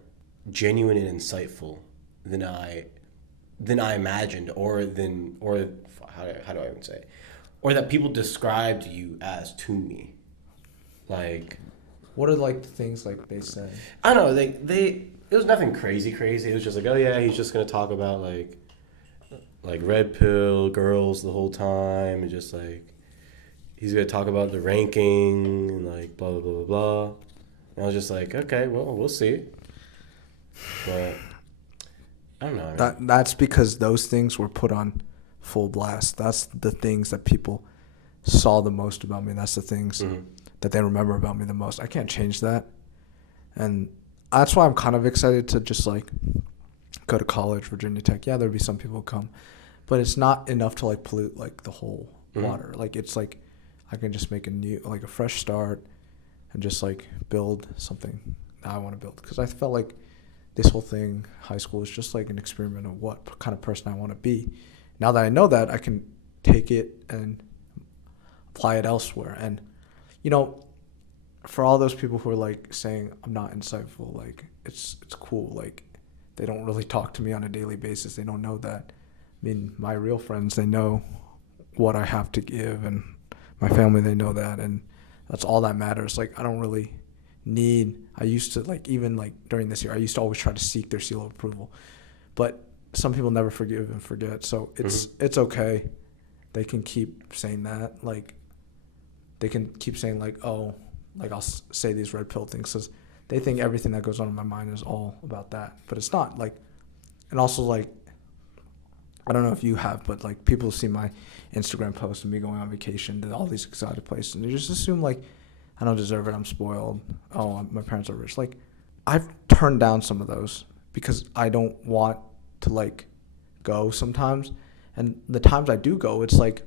genuine and insightful than I imagined, or how do I even say, or that people described you as to me. Like, what are like the things like they say? I don't know. It was nothing crazy. It was just like, oh yeah, he's just gonna talk about like red pill girls the whole time, and just like he's gonna talk about the ranking and like blah blah blah blah blah. And I was just like, okay, well, we'll see. But I don't know. That's because those things were put on full blast. That's the things that people saw the most about me. That's the things that they remember about me the most. I can't change that. And that's why I'm kind of excited to just like go to college, Virginia Tech. Yeah, there'll be some people who come, but it's not enough to like pollute like the whole water. Like it's like I can just make a fresh start and just like build something that I want to build. Because I felt like this whole thing, high school, is just like an experiment of what kind of person I want to be. Now that I know that, I can take it and apply it elsewhere. And, for all those people who are like saying I'm not insightful, like it's cool. Like they don't really talk to me on a daily basis. They don't know that. I mean, my real friends, they know what I have to give, and my family, they know that. And that's all that matters. Like I don't really I used to like, even like during this year, I used to always try to seek their seal of approval, but some people never forgive and forget. So it's okay. They can keep saying that. Like they can keep saying like, oh, like I'll say these red pill things because they think everything that goes on in my mind is all about that, but it's not. Like, and also like, I don't know if you have, but like people see my Instagram posts and me going on vacation to all these exotic places, and they just assume like I don't deserve it, I'm spoiled, oh, my parents are rich. Like, I've turned down some of those because I don't want to, like, go sometimes. And the times I do go, it's like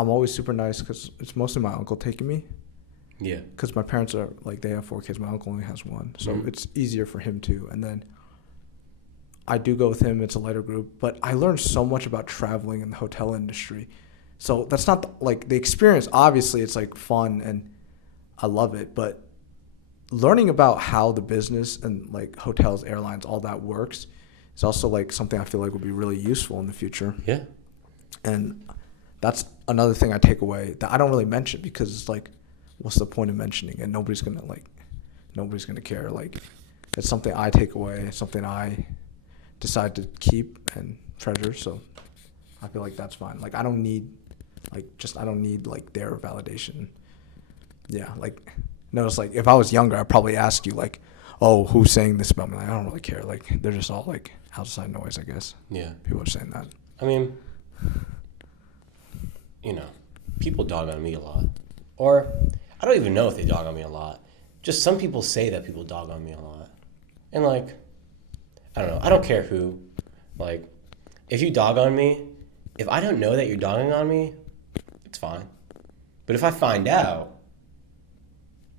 I'm always super nice because it's mostly my uncle taking me. Yeah. Because my parents are, like, they have 4 kids. My uncle only has 1. So it's easier for him too. And then I do go with him. It's a lighter group. But I learned so much about traveling in the hotel industry. So that's not, like, the experience. Obviously, it's, like, fun and I love it. But learning about how the business and, like, hotels, airlines, all that works is also, like, something I feel like would be really useful in the future. Yeah. And that's another thing I take away that I don't really mention because it's like, what's the point of mentioning it? Nobody's gonna care. Like, it's something I take away. It's something I decide to keep and treasure. So I feel like that's fine. Like, I don't need like their validation. Yeah. Like, notice, like, if I was younger, I'd probably ask you, like, oh, who's saying this about me? Like, I don't really care. Like, they're just all, like, outside noise, I guess. Yeah. People are saying that. I mean, you know, people dog on me a lot. Or I don't even know if they dog on me a lot. Just some people say that people dog on me a lot. And, like, I don't know. I don't care who. Like, if you dog on me, if I don't know that you're dogging on me, it's fine. But if I find out,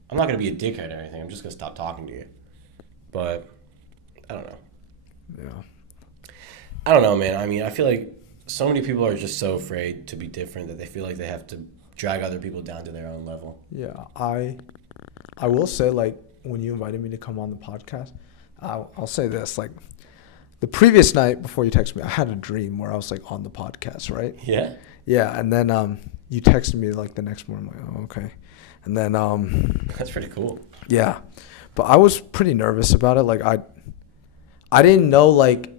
I'm not going to be a dickhead or anything. I'm just going to stop talking to you. But I don't know. Yeah. I don't know, man. I mean, I feel like so many people are just so afraid to be different that they feel like they have to drag other people down to their own level. Yeah, I will say, like, when you invited me to come on the podcast, I'll say this, like, the previous night before you texted me, I had a dream where I was, like, on the podcast, right? Yeah? Yeah, and then you texted me, like, the next morning. I'm like, oh, okay. And then That's pretty cool. yeah, but I was pretty nervous about it. Like, I didn't know, like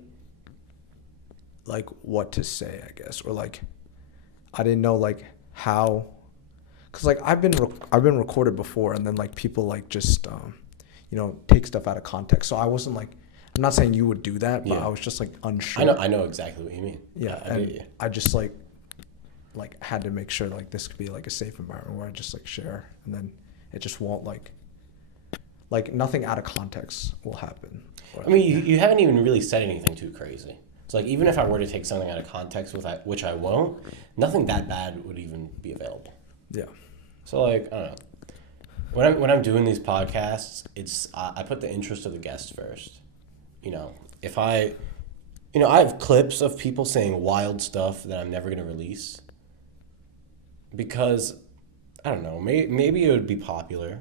what to say, I guess, or, like, I didn't know, like, how, because, like, I've been recorded before, and then, like, people, like, just take stuff out of context. So I wasn't, like, I'm not saying you would do that, but Yeah. I was just, like, unsure. I know exactly what you mean. Yeah, I and get you. I just, like had to make sure, like, this could be, like, a safe environment where I just, like, share, and then it just won't, like nothing out of context will happen. I mean, you haven't even really said anything too crazy. So, like, even if I were to take something out of context, which I won't, nothing that bad would even be available. Yeah. So, like, I don't know. When I'm doing these podcasts, it's I put the interest of the guest first. You know, if I have clips of people saying wild stuff that I'm never going to release because, I don't know, maybe it would be popular,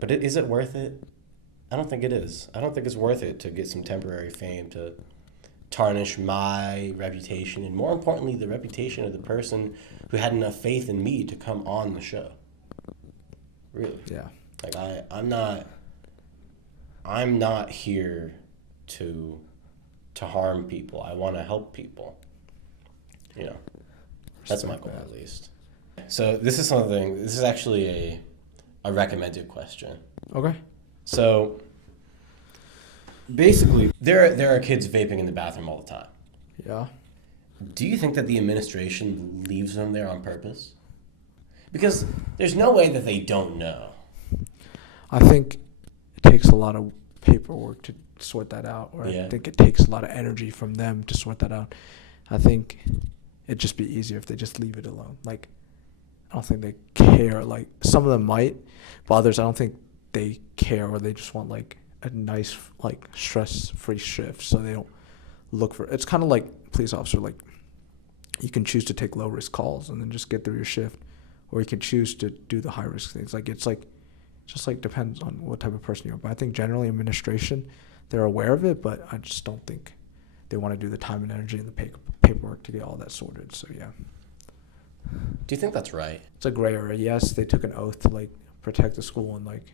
but is it worth it? I don't think it is. I don't think it's worth it to get some temporary fame, to tarnish my reputation, and more importantly, the reputation of the person who had enough faith in me to come on the show. Really. Yeah. Like, I'm not here to harm people. I want to help people. You know, that's my goal, at least. So this is actually a recommended question. Okay. So basically, there are kids vaping in the bathroom all the time. Yeah. Do you think that the administration leaves them there on purpose? Because there's no way that they don't know. I think it takes a lot of paperwork to sort that out, or Yeah. I think it takes a lot of energy from them to sort that out. I think it'd just be easier if they just leave it alone. Like, I don't think they care. Like, some of them might, but others, I don't think they care, or they just want, like, a nice, like, stress-free shift, so they don't look for. It's kind of like police officer. Like, you can choose to take low-risk calls and then just get through your shift, or you can choose to do the high-risk things. Like, it's like, just, like, depends on what type of person you are. But I think generally administration, they're aware of it, but I just don't think they want to do the time and energy and the paperwork to get all that sorted. So yeah. Do you think that's right? It's a gray area. Yes, they took an oath to, like, protect the school and like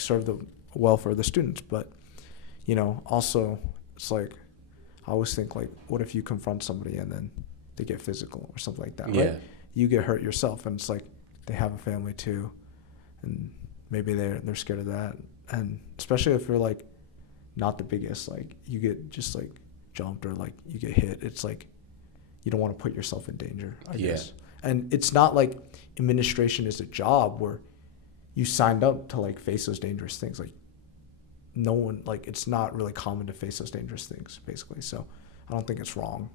serve the welfare of the students, but also it's like, I always think, like, what if you confront somebody and then they get physical or something like that, Yeah. right? You get hurt yourself, and it's like they have a family too, and maybe they're scared of that, and especially if you're, like, not the biggest, like, you get just, like, jumped or, like, you get hit, it's like you don't want to put yourself in danger, I guess. And it's not like administration is a job where you signed up to, like, face those dangerous things. Like, no one, like, it's not really common to face those dangerous things, basically. So I don't think it's wrong,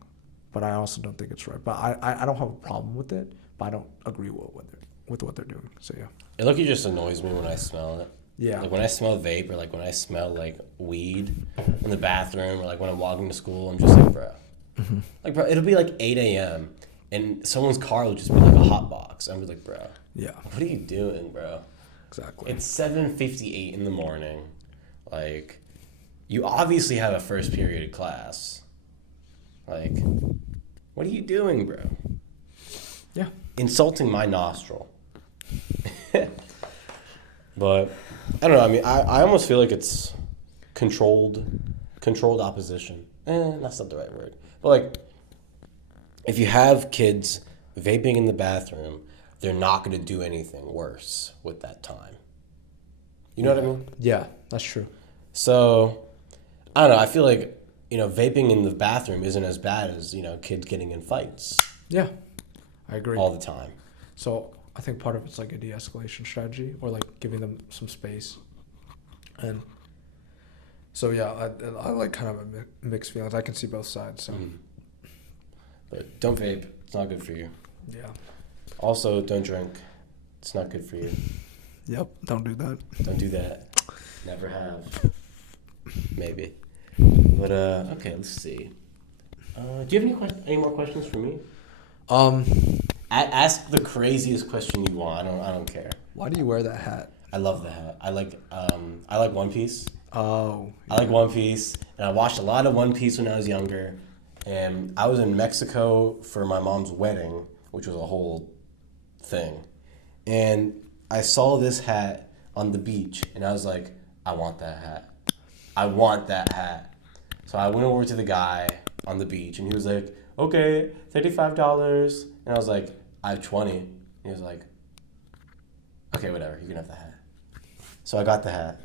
but I also don't think it's right. But I don't have a problem with it, but I don't agree with what they're doing. So yeah. It lucky just annoys me when I smell it. Yeah. Like when I smell vape or like when I smell like weed in the bathroom or like when I'm walking to school, I'm just like, bro. Mm-hmm. Like, bro, it'll be like 8 a.m. and someone's car will just be like a hot box. I'm like, bro. Yeah. What are you doing, bro? Exactly. It's 7:58 in the morning. Like, you obviously have a first period of class. Like, what are you doing, bro? Yeah. Insulting my nostril. But I don't know. I mean, I almost feel like it's controlled opposition. That's not the right word. But like, if you have kids vaping in the bathroom, they're not going to do anything worse with that time. You know what I mean? Yeah, that's true. So I don't know. I feel like, vaping in the bathroom isn't as bad as, kids getting in fights Yeah, I agree. all the time. So I think part of it's like a de-escalation strategy, or like giving them some space. And so yeah, I like kind of a mixed feelings. I can see both sides. So But don't vape. It's not good for you. yeah. Also, don't drink. It's not good for you. Yep. Don't do that. Don't do that. Never have. Maybe. But okay, let's see. Do you have any more questions for me? Ask the craziest question you want. I don't care. Why do you wear that hat? I love the hat. I like One Piece. Oh. I like One Piece, and I watched a lot of One Piece when I was younger. And I was in Mexico for my mom's wedding, which was a whole thing. And I saw this hat on the beach, and I was like, I want that hat. I want that hat. So I went over to the guy on the beach, and he was like, okay, $35. And I was like, I have 20. And he was like, okay, whatever, you can have the hat. So I got the hat.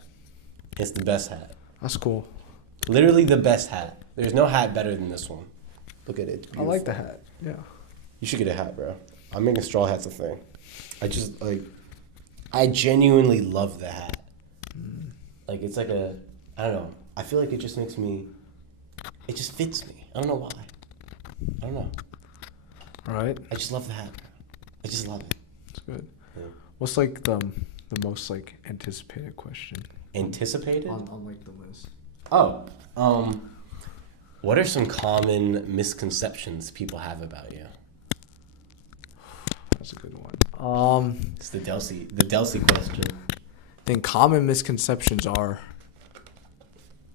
It's the best hat. That's cool. Literally the best hat. There's no hat better than this one. Look at it. I like the hat. Yeah. You should get a hat, bro. I'm making straw hats a thing. I genuinely love the hat. Like, it's like I don't know. I feel like it just makes me, it just fits me. I don't know why. I don't know. Right. I just love the hat. I just love it. That's good. Yeah. What's like the most like anticipated question Anticipated? on like the list? Oh, what are some common misconceptions people have about you? That's a good one. It's the Delcy question. I think common misconceptions are.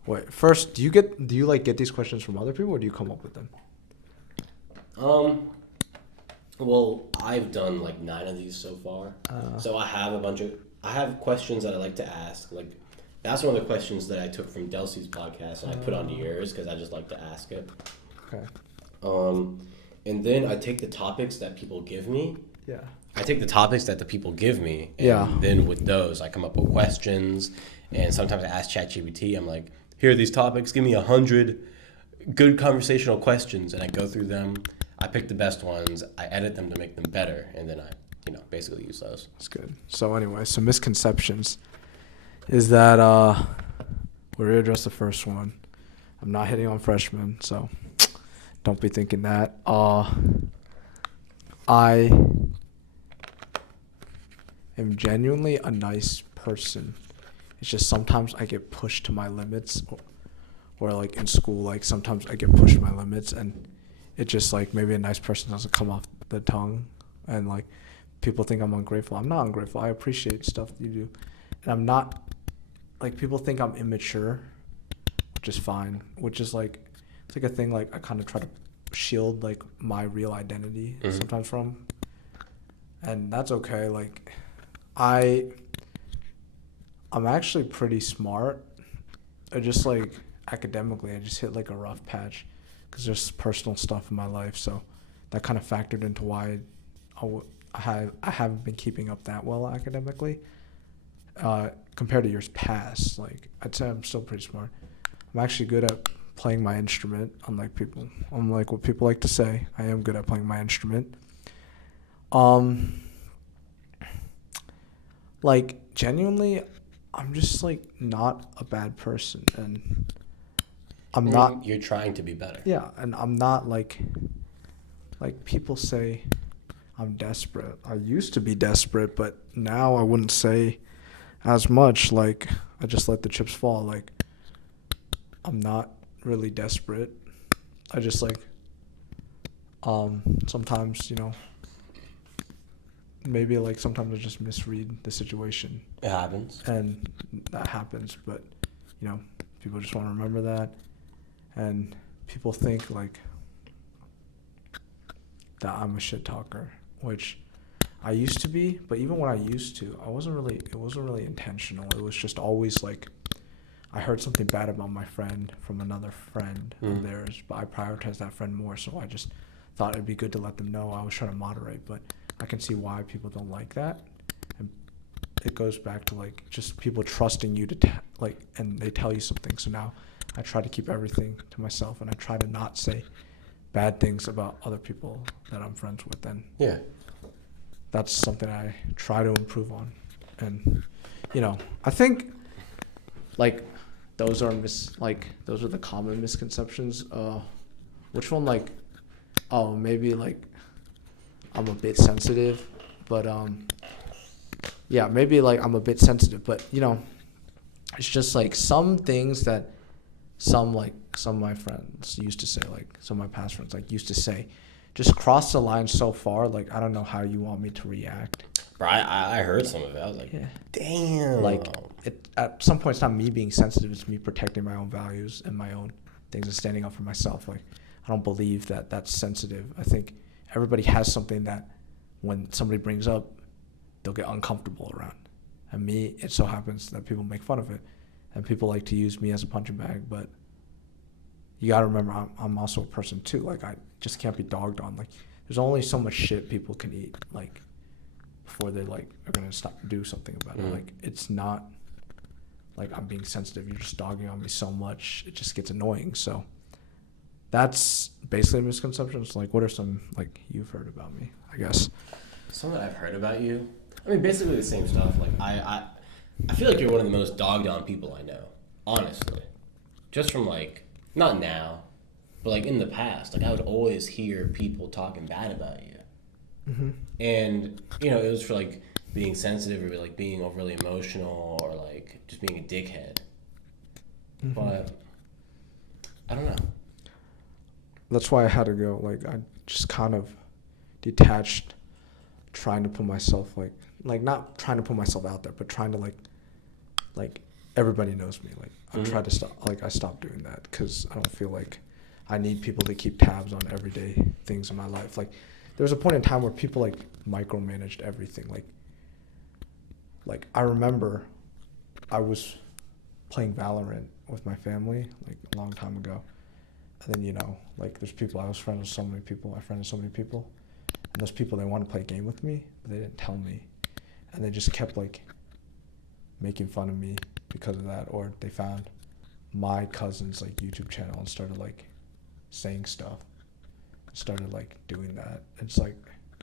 Wait, first, do you like get these questions from other people, or do you come up with them? Well, I've done like 9 of these so far. So I have questions that I like to ask. Like, that's one of the questions that I took from Delcy's podcast and I put onto yours because I just like to ask it. Okay. And then I take the topics that people give me. Yeah. I take the topics that the people give me, and Yeah. then with those, I come up with questions. And sometimes I ask ChatGPT, I'm like, here are these topics, give me 100 good conversational questions, and I go through them. I pick the best ones, I edit them to make them better, and then I, basically use those. That's good. So anyway, so misconceptions is that we already addressed the first one. I'm not hitting on freshmen, so don't be thinking that. I am genuinely a nice person. It's just sometimes I get pushed to my limits, or like in school, like sometimes I get pushed to my limits, and it just like maybe a nice person doesn't come off the tongue, and like people think I'm ungrateful. I'm not ungrateful. I appreciate stuff that you do, and I'm not like people think I'm immature, which is fine. Which is like it's like a thing like I kind of try to shield like my real identity sometimes from, and that's okay. Like I'm actually pretty smart. I just like academically, I just hit like a rough patch because there's personal stuff in my life. So that kind of factored into why I haven't been keeping up that well academically compared to years past. Like I'd say I'm still pretty smart. I'm actually good at playing my instrument, unlike people. Unlike what people like to say, I am good at playing my instrument. Like genuinely, I'm just like not a bad person, and I'm not. You're trying to be better. Yeah, and I'm not like like people say I'm desperate. I used to be desperate, but now I wouldn't say as much. Like, I just let the chips fall. Like, I'm not really desperate. I just like sometimes, maybe like sometimes I just misread the situation. It happens. And that happens, but people just want to remember that. And people think like that I'm a shit talker, which I used to be, but even when I used to, it wasn't really intentional. It was just always like I heard something bad about my friend from another friend of theirs, but I prioritized that friend more, so I just thought it'd be good to let them know. I was trying to moderate, but I can see why people don't like that. And it goes back to like just people trusting you to and they tell you something. So now I try to keep everything to myself, and I try to not say bad things about other people that I'm friends with. And yeah, that's something I try to improve on. And I think like those are the common misconceptions. Which one, like, maybe like I'm a bit sensitive, but yeah, maybe like I'm a bit sensitive, but it's just like some things that some of my friends used to say, like some of my past friends like used to say, just cross the line so far. Like, I don't know how you want me to react. Bro, I heard some of it. I was like, yeah. Damn. Like, at some point, it's not me being sensitive. It's me protecting my own values and my own things and standing up for myself. Like, I don't believe that that's sensitive. I think everybody has something that when somebody brings up, they'll get uncomfortable around. And me, it so happens that people make fun of it. And people like to use me as a punching bag. But you got to remember, I'm also a person, too. Like, I just can't be dogged on. Like, there's only so much shit people can eat, like, before they like are gonna do something about it. Like, it's not like I'm being sensitive. You're just dogging on me so much, it just gets annoying. So that's basically misconceptions. Like, what are some like you've heard about me? I guess some that I've heard about you. I mean, basically the same stuff. Like, I feel like you're one of the most dogged on people I know. Honestly, just from like not now, but like in the past. Like, I would always hear people talking bad about you. Mm-hmm. And, it was for, like, being sensitive or, like, being overly emotional or, like, just being a dickhead. Mm-hmm. But I don't know. That's why I had to go. Like, I just kind of detached, trying to put myself, like not trying to put myself out there, but trying to, like everybody knows me. Like, I tried to stop, like, I stopped doing that because I don't feel like I need people to keep tabs on everyday things in my life. Like, there was a point in time where people like micromanaged everything. Like I remember I was playing Valorant with my family like a long time ago. And then, like there's people, I was friends with so many people. I friended so many people. And those people, they wanted to play a game with me, but they didn't tell me. And they just kept like making fun of me because of that. Or they found my cousin's like YouTube channel and started like saying stuff. Started like doing that. It's like,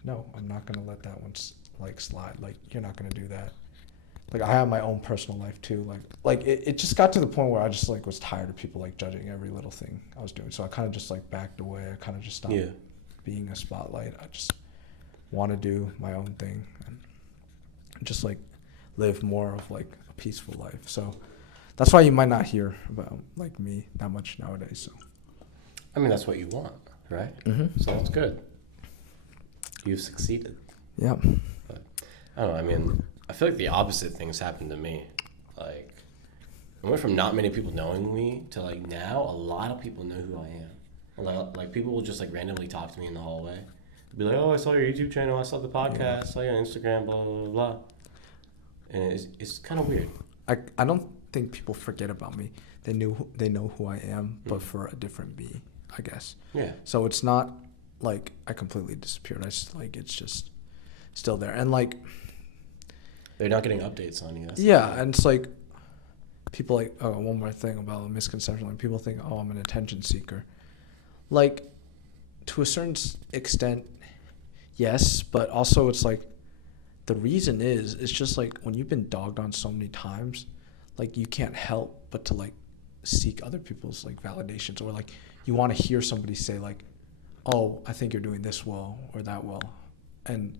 no, I'm not gonna let that one like slide. Like, you're not gonna do that. Like, I have my own personal life too. Like it just got to the point where I just like was tired of people like judging every little thing I was doing. So I kind of just like backed away. I kind of just stopped being a spotlight. I just want to do my own thing and just like live more of like a peaceful life. So that's why you might not hear about like me that much nowadays. So I mean, that's what you want. Right? Mm-hmm. So that's good. You've succeeded. Yeah. But I don't know. I mean, I feel like the opposite things happened to me. Like, I went from not many people knowing me to like now a lot of people know who I am. Like people will just like randomly talk to me in the hallway. They'll be like, "Oh, I saw your YouTube channel. I saw the podcast. I saw you on Instagram. Blah blah blah blah." And it's kind of weird. I don't think people forget about me. They know who I am, but for a different me. I guess. Yeah. So it's not like I completely disappeared. It's just still there. And like they're not getting updates on you. Yeah, and it's like people like, oh, one more thing about a misconception. Like people think, oh, I'm an attention seeker. Like, to a certain extent, yes, but also it's like the reason is it's just like when you've been dogged on so many times, like you can't help but to like seek other people's like validations, or like you want to hear somebody say like, oh, I think you're doing this well or that well. And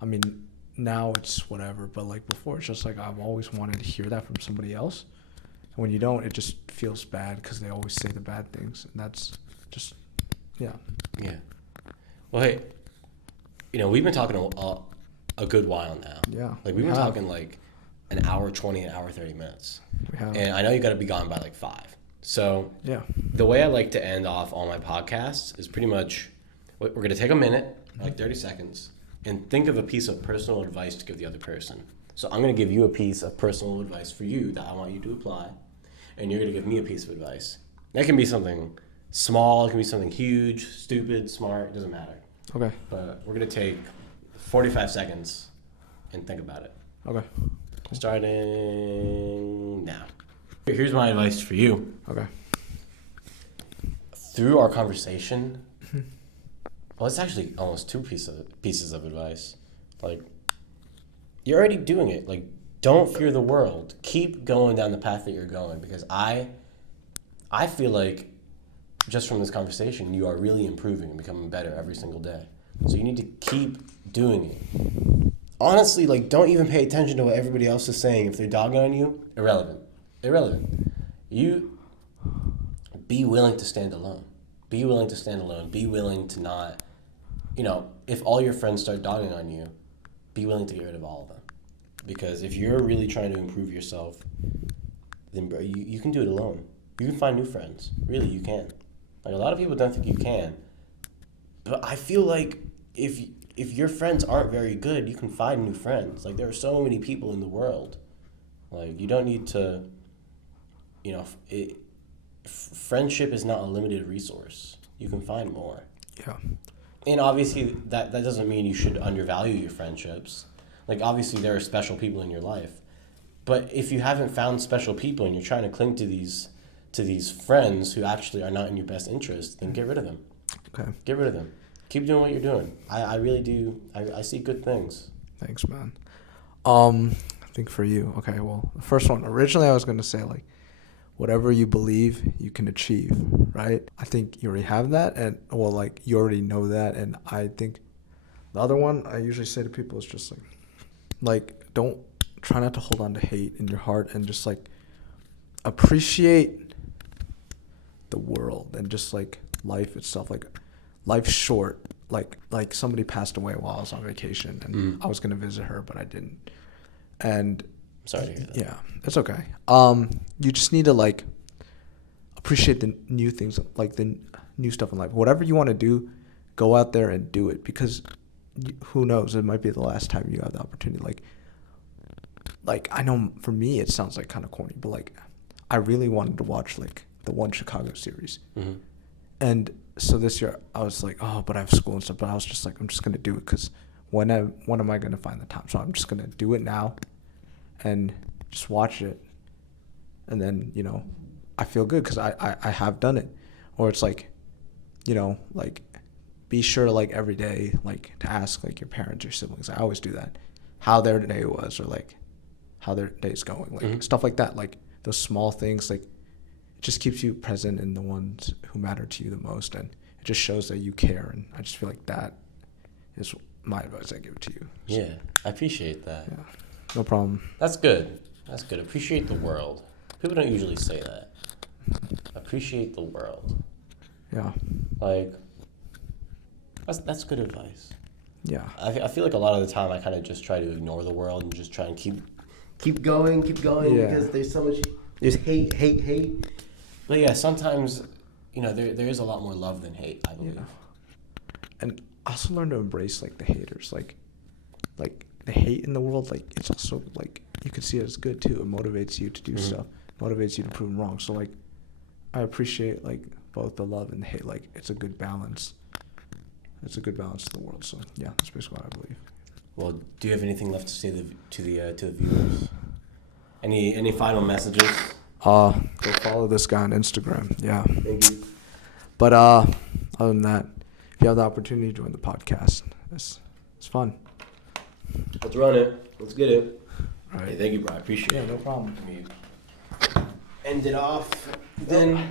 I mean, now it's whatever, but like before, it's just like I've always wanted to hear that from somebody else. And when you don't, it just feels bad because they always say the bad things. And that's just, yeah. Yeah. Well, hey, we've been talking a good while now. Yeah. Like, we've been talking like an hour 20, an hour 30 minutes. We have. And I know you got to be gone by like 5. So Yeah. the way I like to end off all my podcasts is pretty much we're going to take a minute, like 30 seconds, and think of a piece of personal advice to give the other person. So I'm going to give you a piece of personal advice for you that I want you to apply, and you're going to give me a piece of advice. That can be something small, it can be something huge, stupid, smart, it doesn't matter. Okay. But we're going to take 45 seconds and think about it. Okay. Starting now. Here's my advice for you. Okay. Through our conversation, well, it's actually almost 2 pieces of advice. Like, you're already doing it. Like, don't fear the world. Keep going down the path that you're going, because I feel like just from this conversation, you are really improving and becoming better every single day. So you need to keep doing it. Honestly, like, don't even pay attention to what everybody else is saying. If they're dogging on you, irrelevant. You be willing to stand alone. Be willing to stand alone. Be willing to not, if all your friends start dogging on you, be willing to get rid of all of them. Because if you're really trying to improve yourself, then bro, you can do it alone. You can find new friends. Really, you can. Like, a lot of people don't think you can. But I feel like if your friends aren't very good, you can find new friends. Like, there are so many people in the world. Like, you don't need to, friendship is not a limited resource. You can find more. Yeah. And obviously, that doesn't mean you should undervalue your friendships. Like, obviously, there are special people in your life. But if you haven't found special people and you're trying to cling to these friends who actually are not in your best interest, then get rid of them. Okay. Get rid of them. Keep doing what you're doing. I really do. I see good things. Thanks, man. I think for you, okay, well, the first one, originally I was going to say, like, whatever you believe, you can achieve, right? I think you already have that, and, well, like, you already know that, and I think the other one I usually say to people is just, don't try not to hold on to hate in your heart, and just, like, appreciate the world and just, like, life itself. Like, life's short. Like somebody passed away while I was on vacation, and I was going to visit her, but I didn't. And sorry to hear that. Yeah, it's okay. You just need to, like, appreciate the new things, like the new stuff in life. Whatever you want to do, go out there and do it, because who knows, it might be the last time you have the opportunity. Like I know for me it sounds like kind of corny, but like I really wanted to watch like the One Chicago series. Mm-hmm. And so this year I was like, oh, but I have school and stuff. But I was just like, I'm just going to do it, because when am I going to find the time? So I'm just going to do it now and just watch it. And then, I feel good because I have done it. Or it's like, like, be sure, like, every day, like, to ask, like, your parents or siblings. I always do that. How their day was, or, like, how their day's going. Like, stuff like that. Like, those small things, like, it just keeps you present in the ones who matter to you the most. And it just shows that you care. And I just feel like that is my advice I give to you. So, yeah, I appreciate that. Yeah, no problem. That's good. Appreciate the world. People don't usually say that. Appreciate the world. Yeah. Like, that's good advice. Yeah. I feel like a lot of the time I kind of just try to ignore the world and just try and keep going Yeah. because there's so much, there's hate. But yeah, sometimes, there is a lot more love than hate, I believe. Yeah. And also learn to embrace, like, the haters. Like the hate in the world, like, it's also, like, you can see it as good too. It motivates you to do stuff, motivates you to prove them wrong. So, like, I appreciate, like, both the love and the hate. Like, it's a good balance. It's a good balance to the world. So yeah, that's basically what I believe. Well, do you have anything left to say to the viewers? Any final messages? Go follow this guy on Instagram. Yeah. Thank you. But other than that, if you have the opportunity to join the podcast, it's fun. Let's run it. Let's get it. All right. Hey, thank you, bro. I appreciate it. Yeah, no problem. End it off then.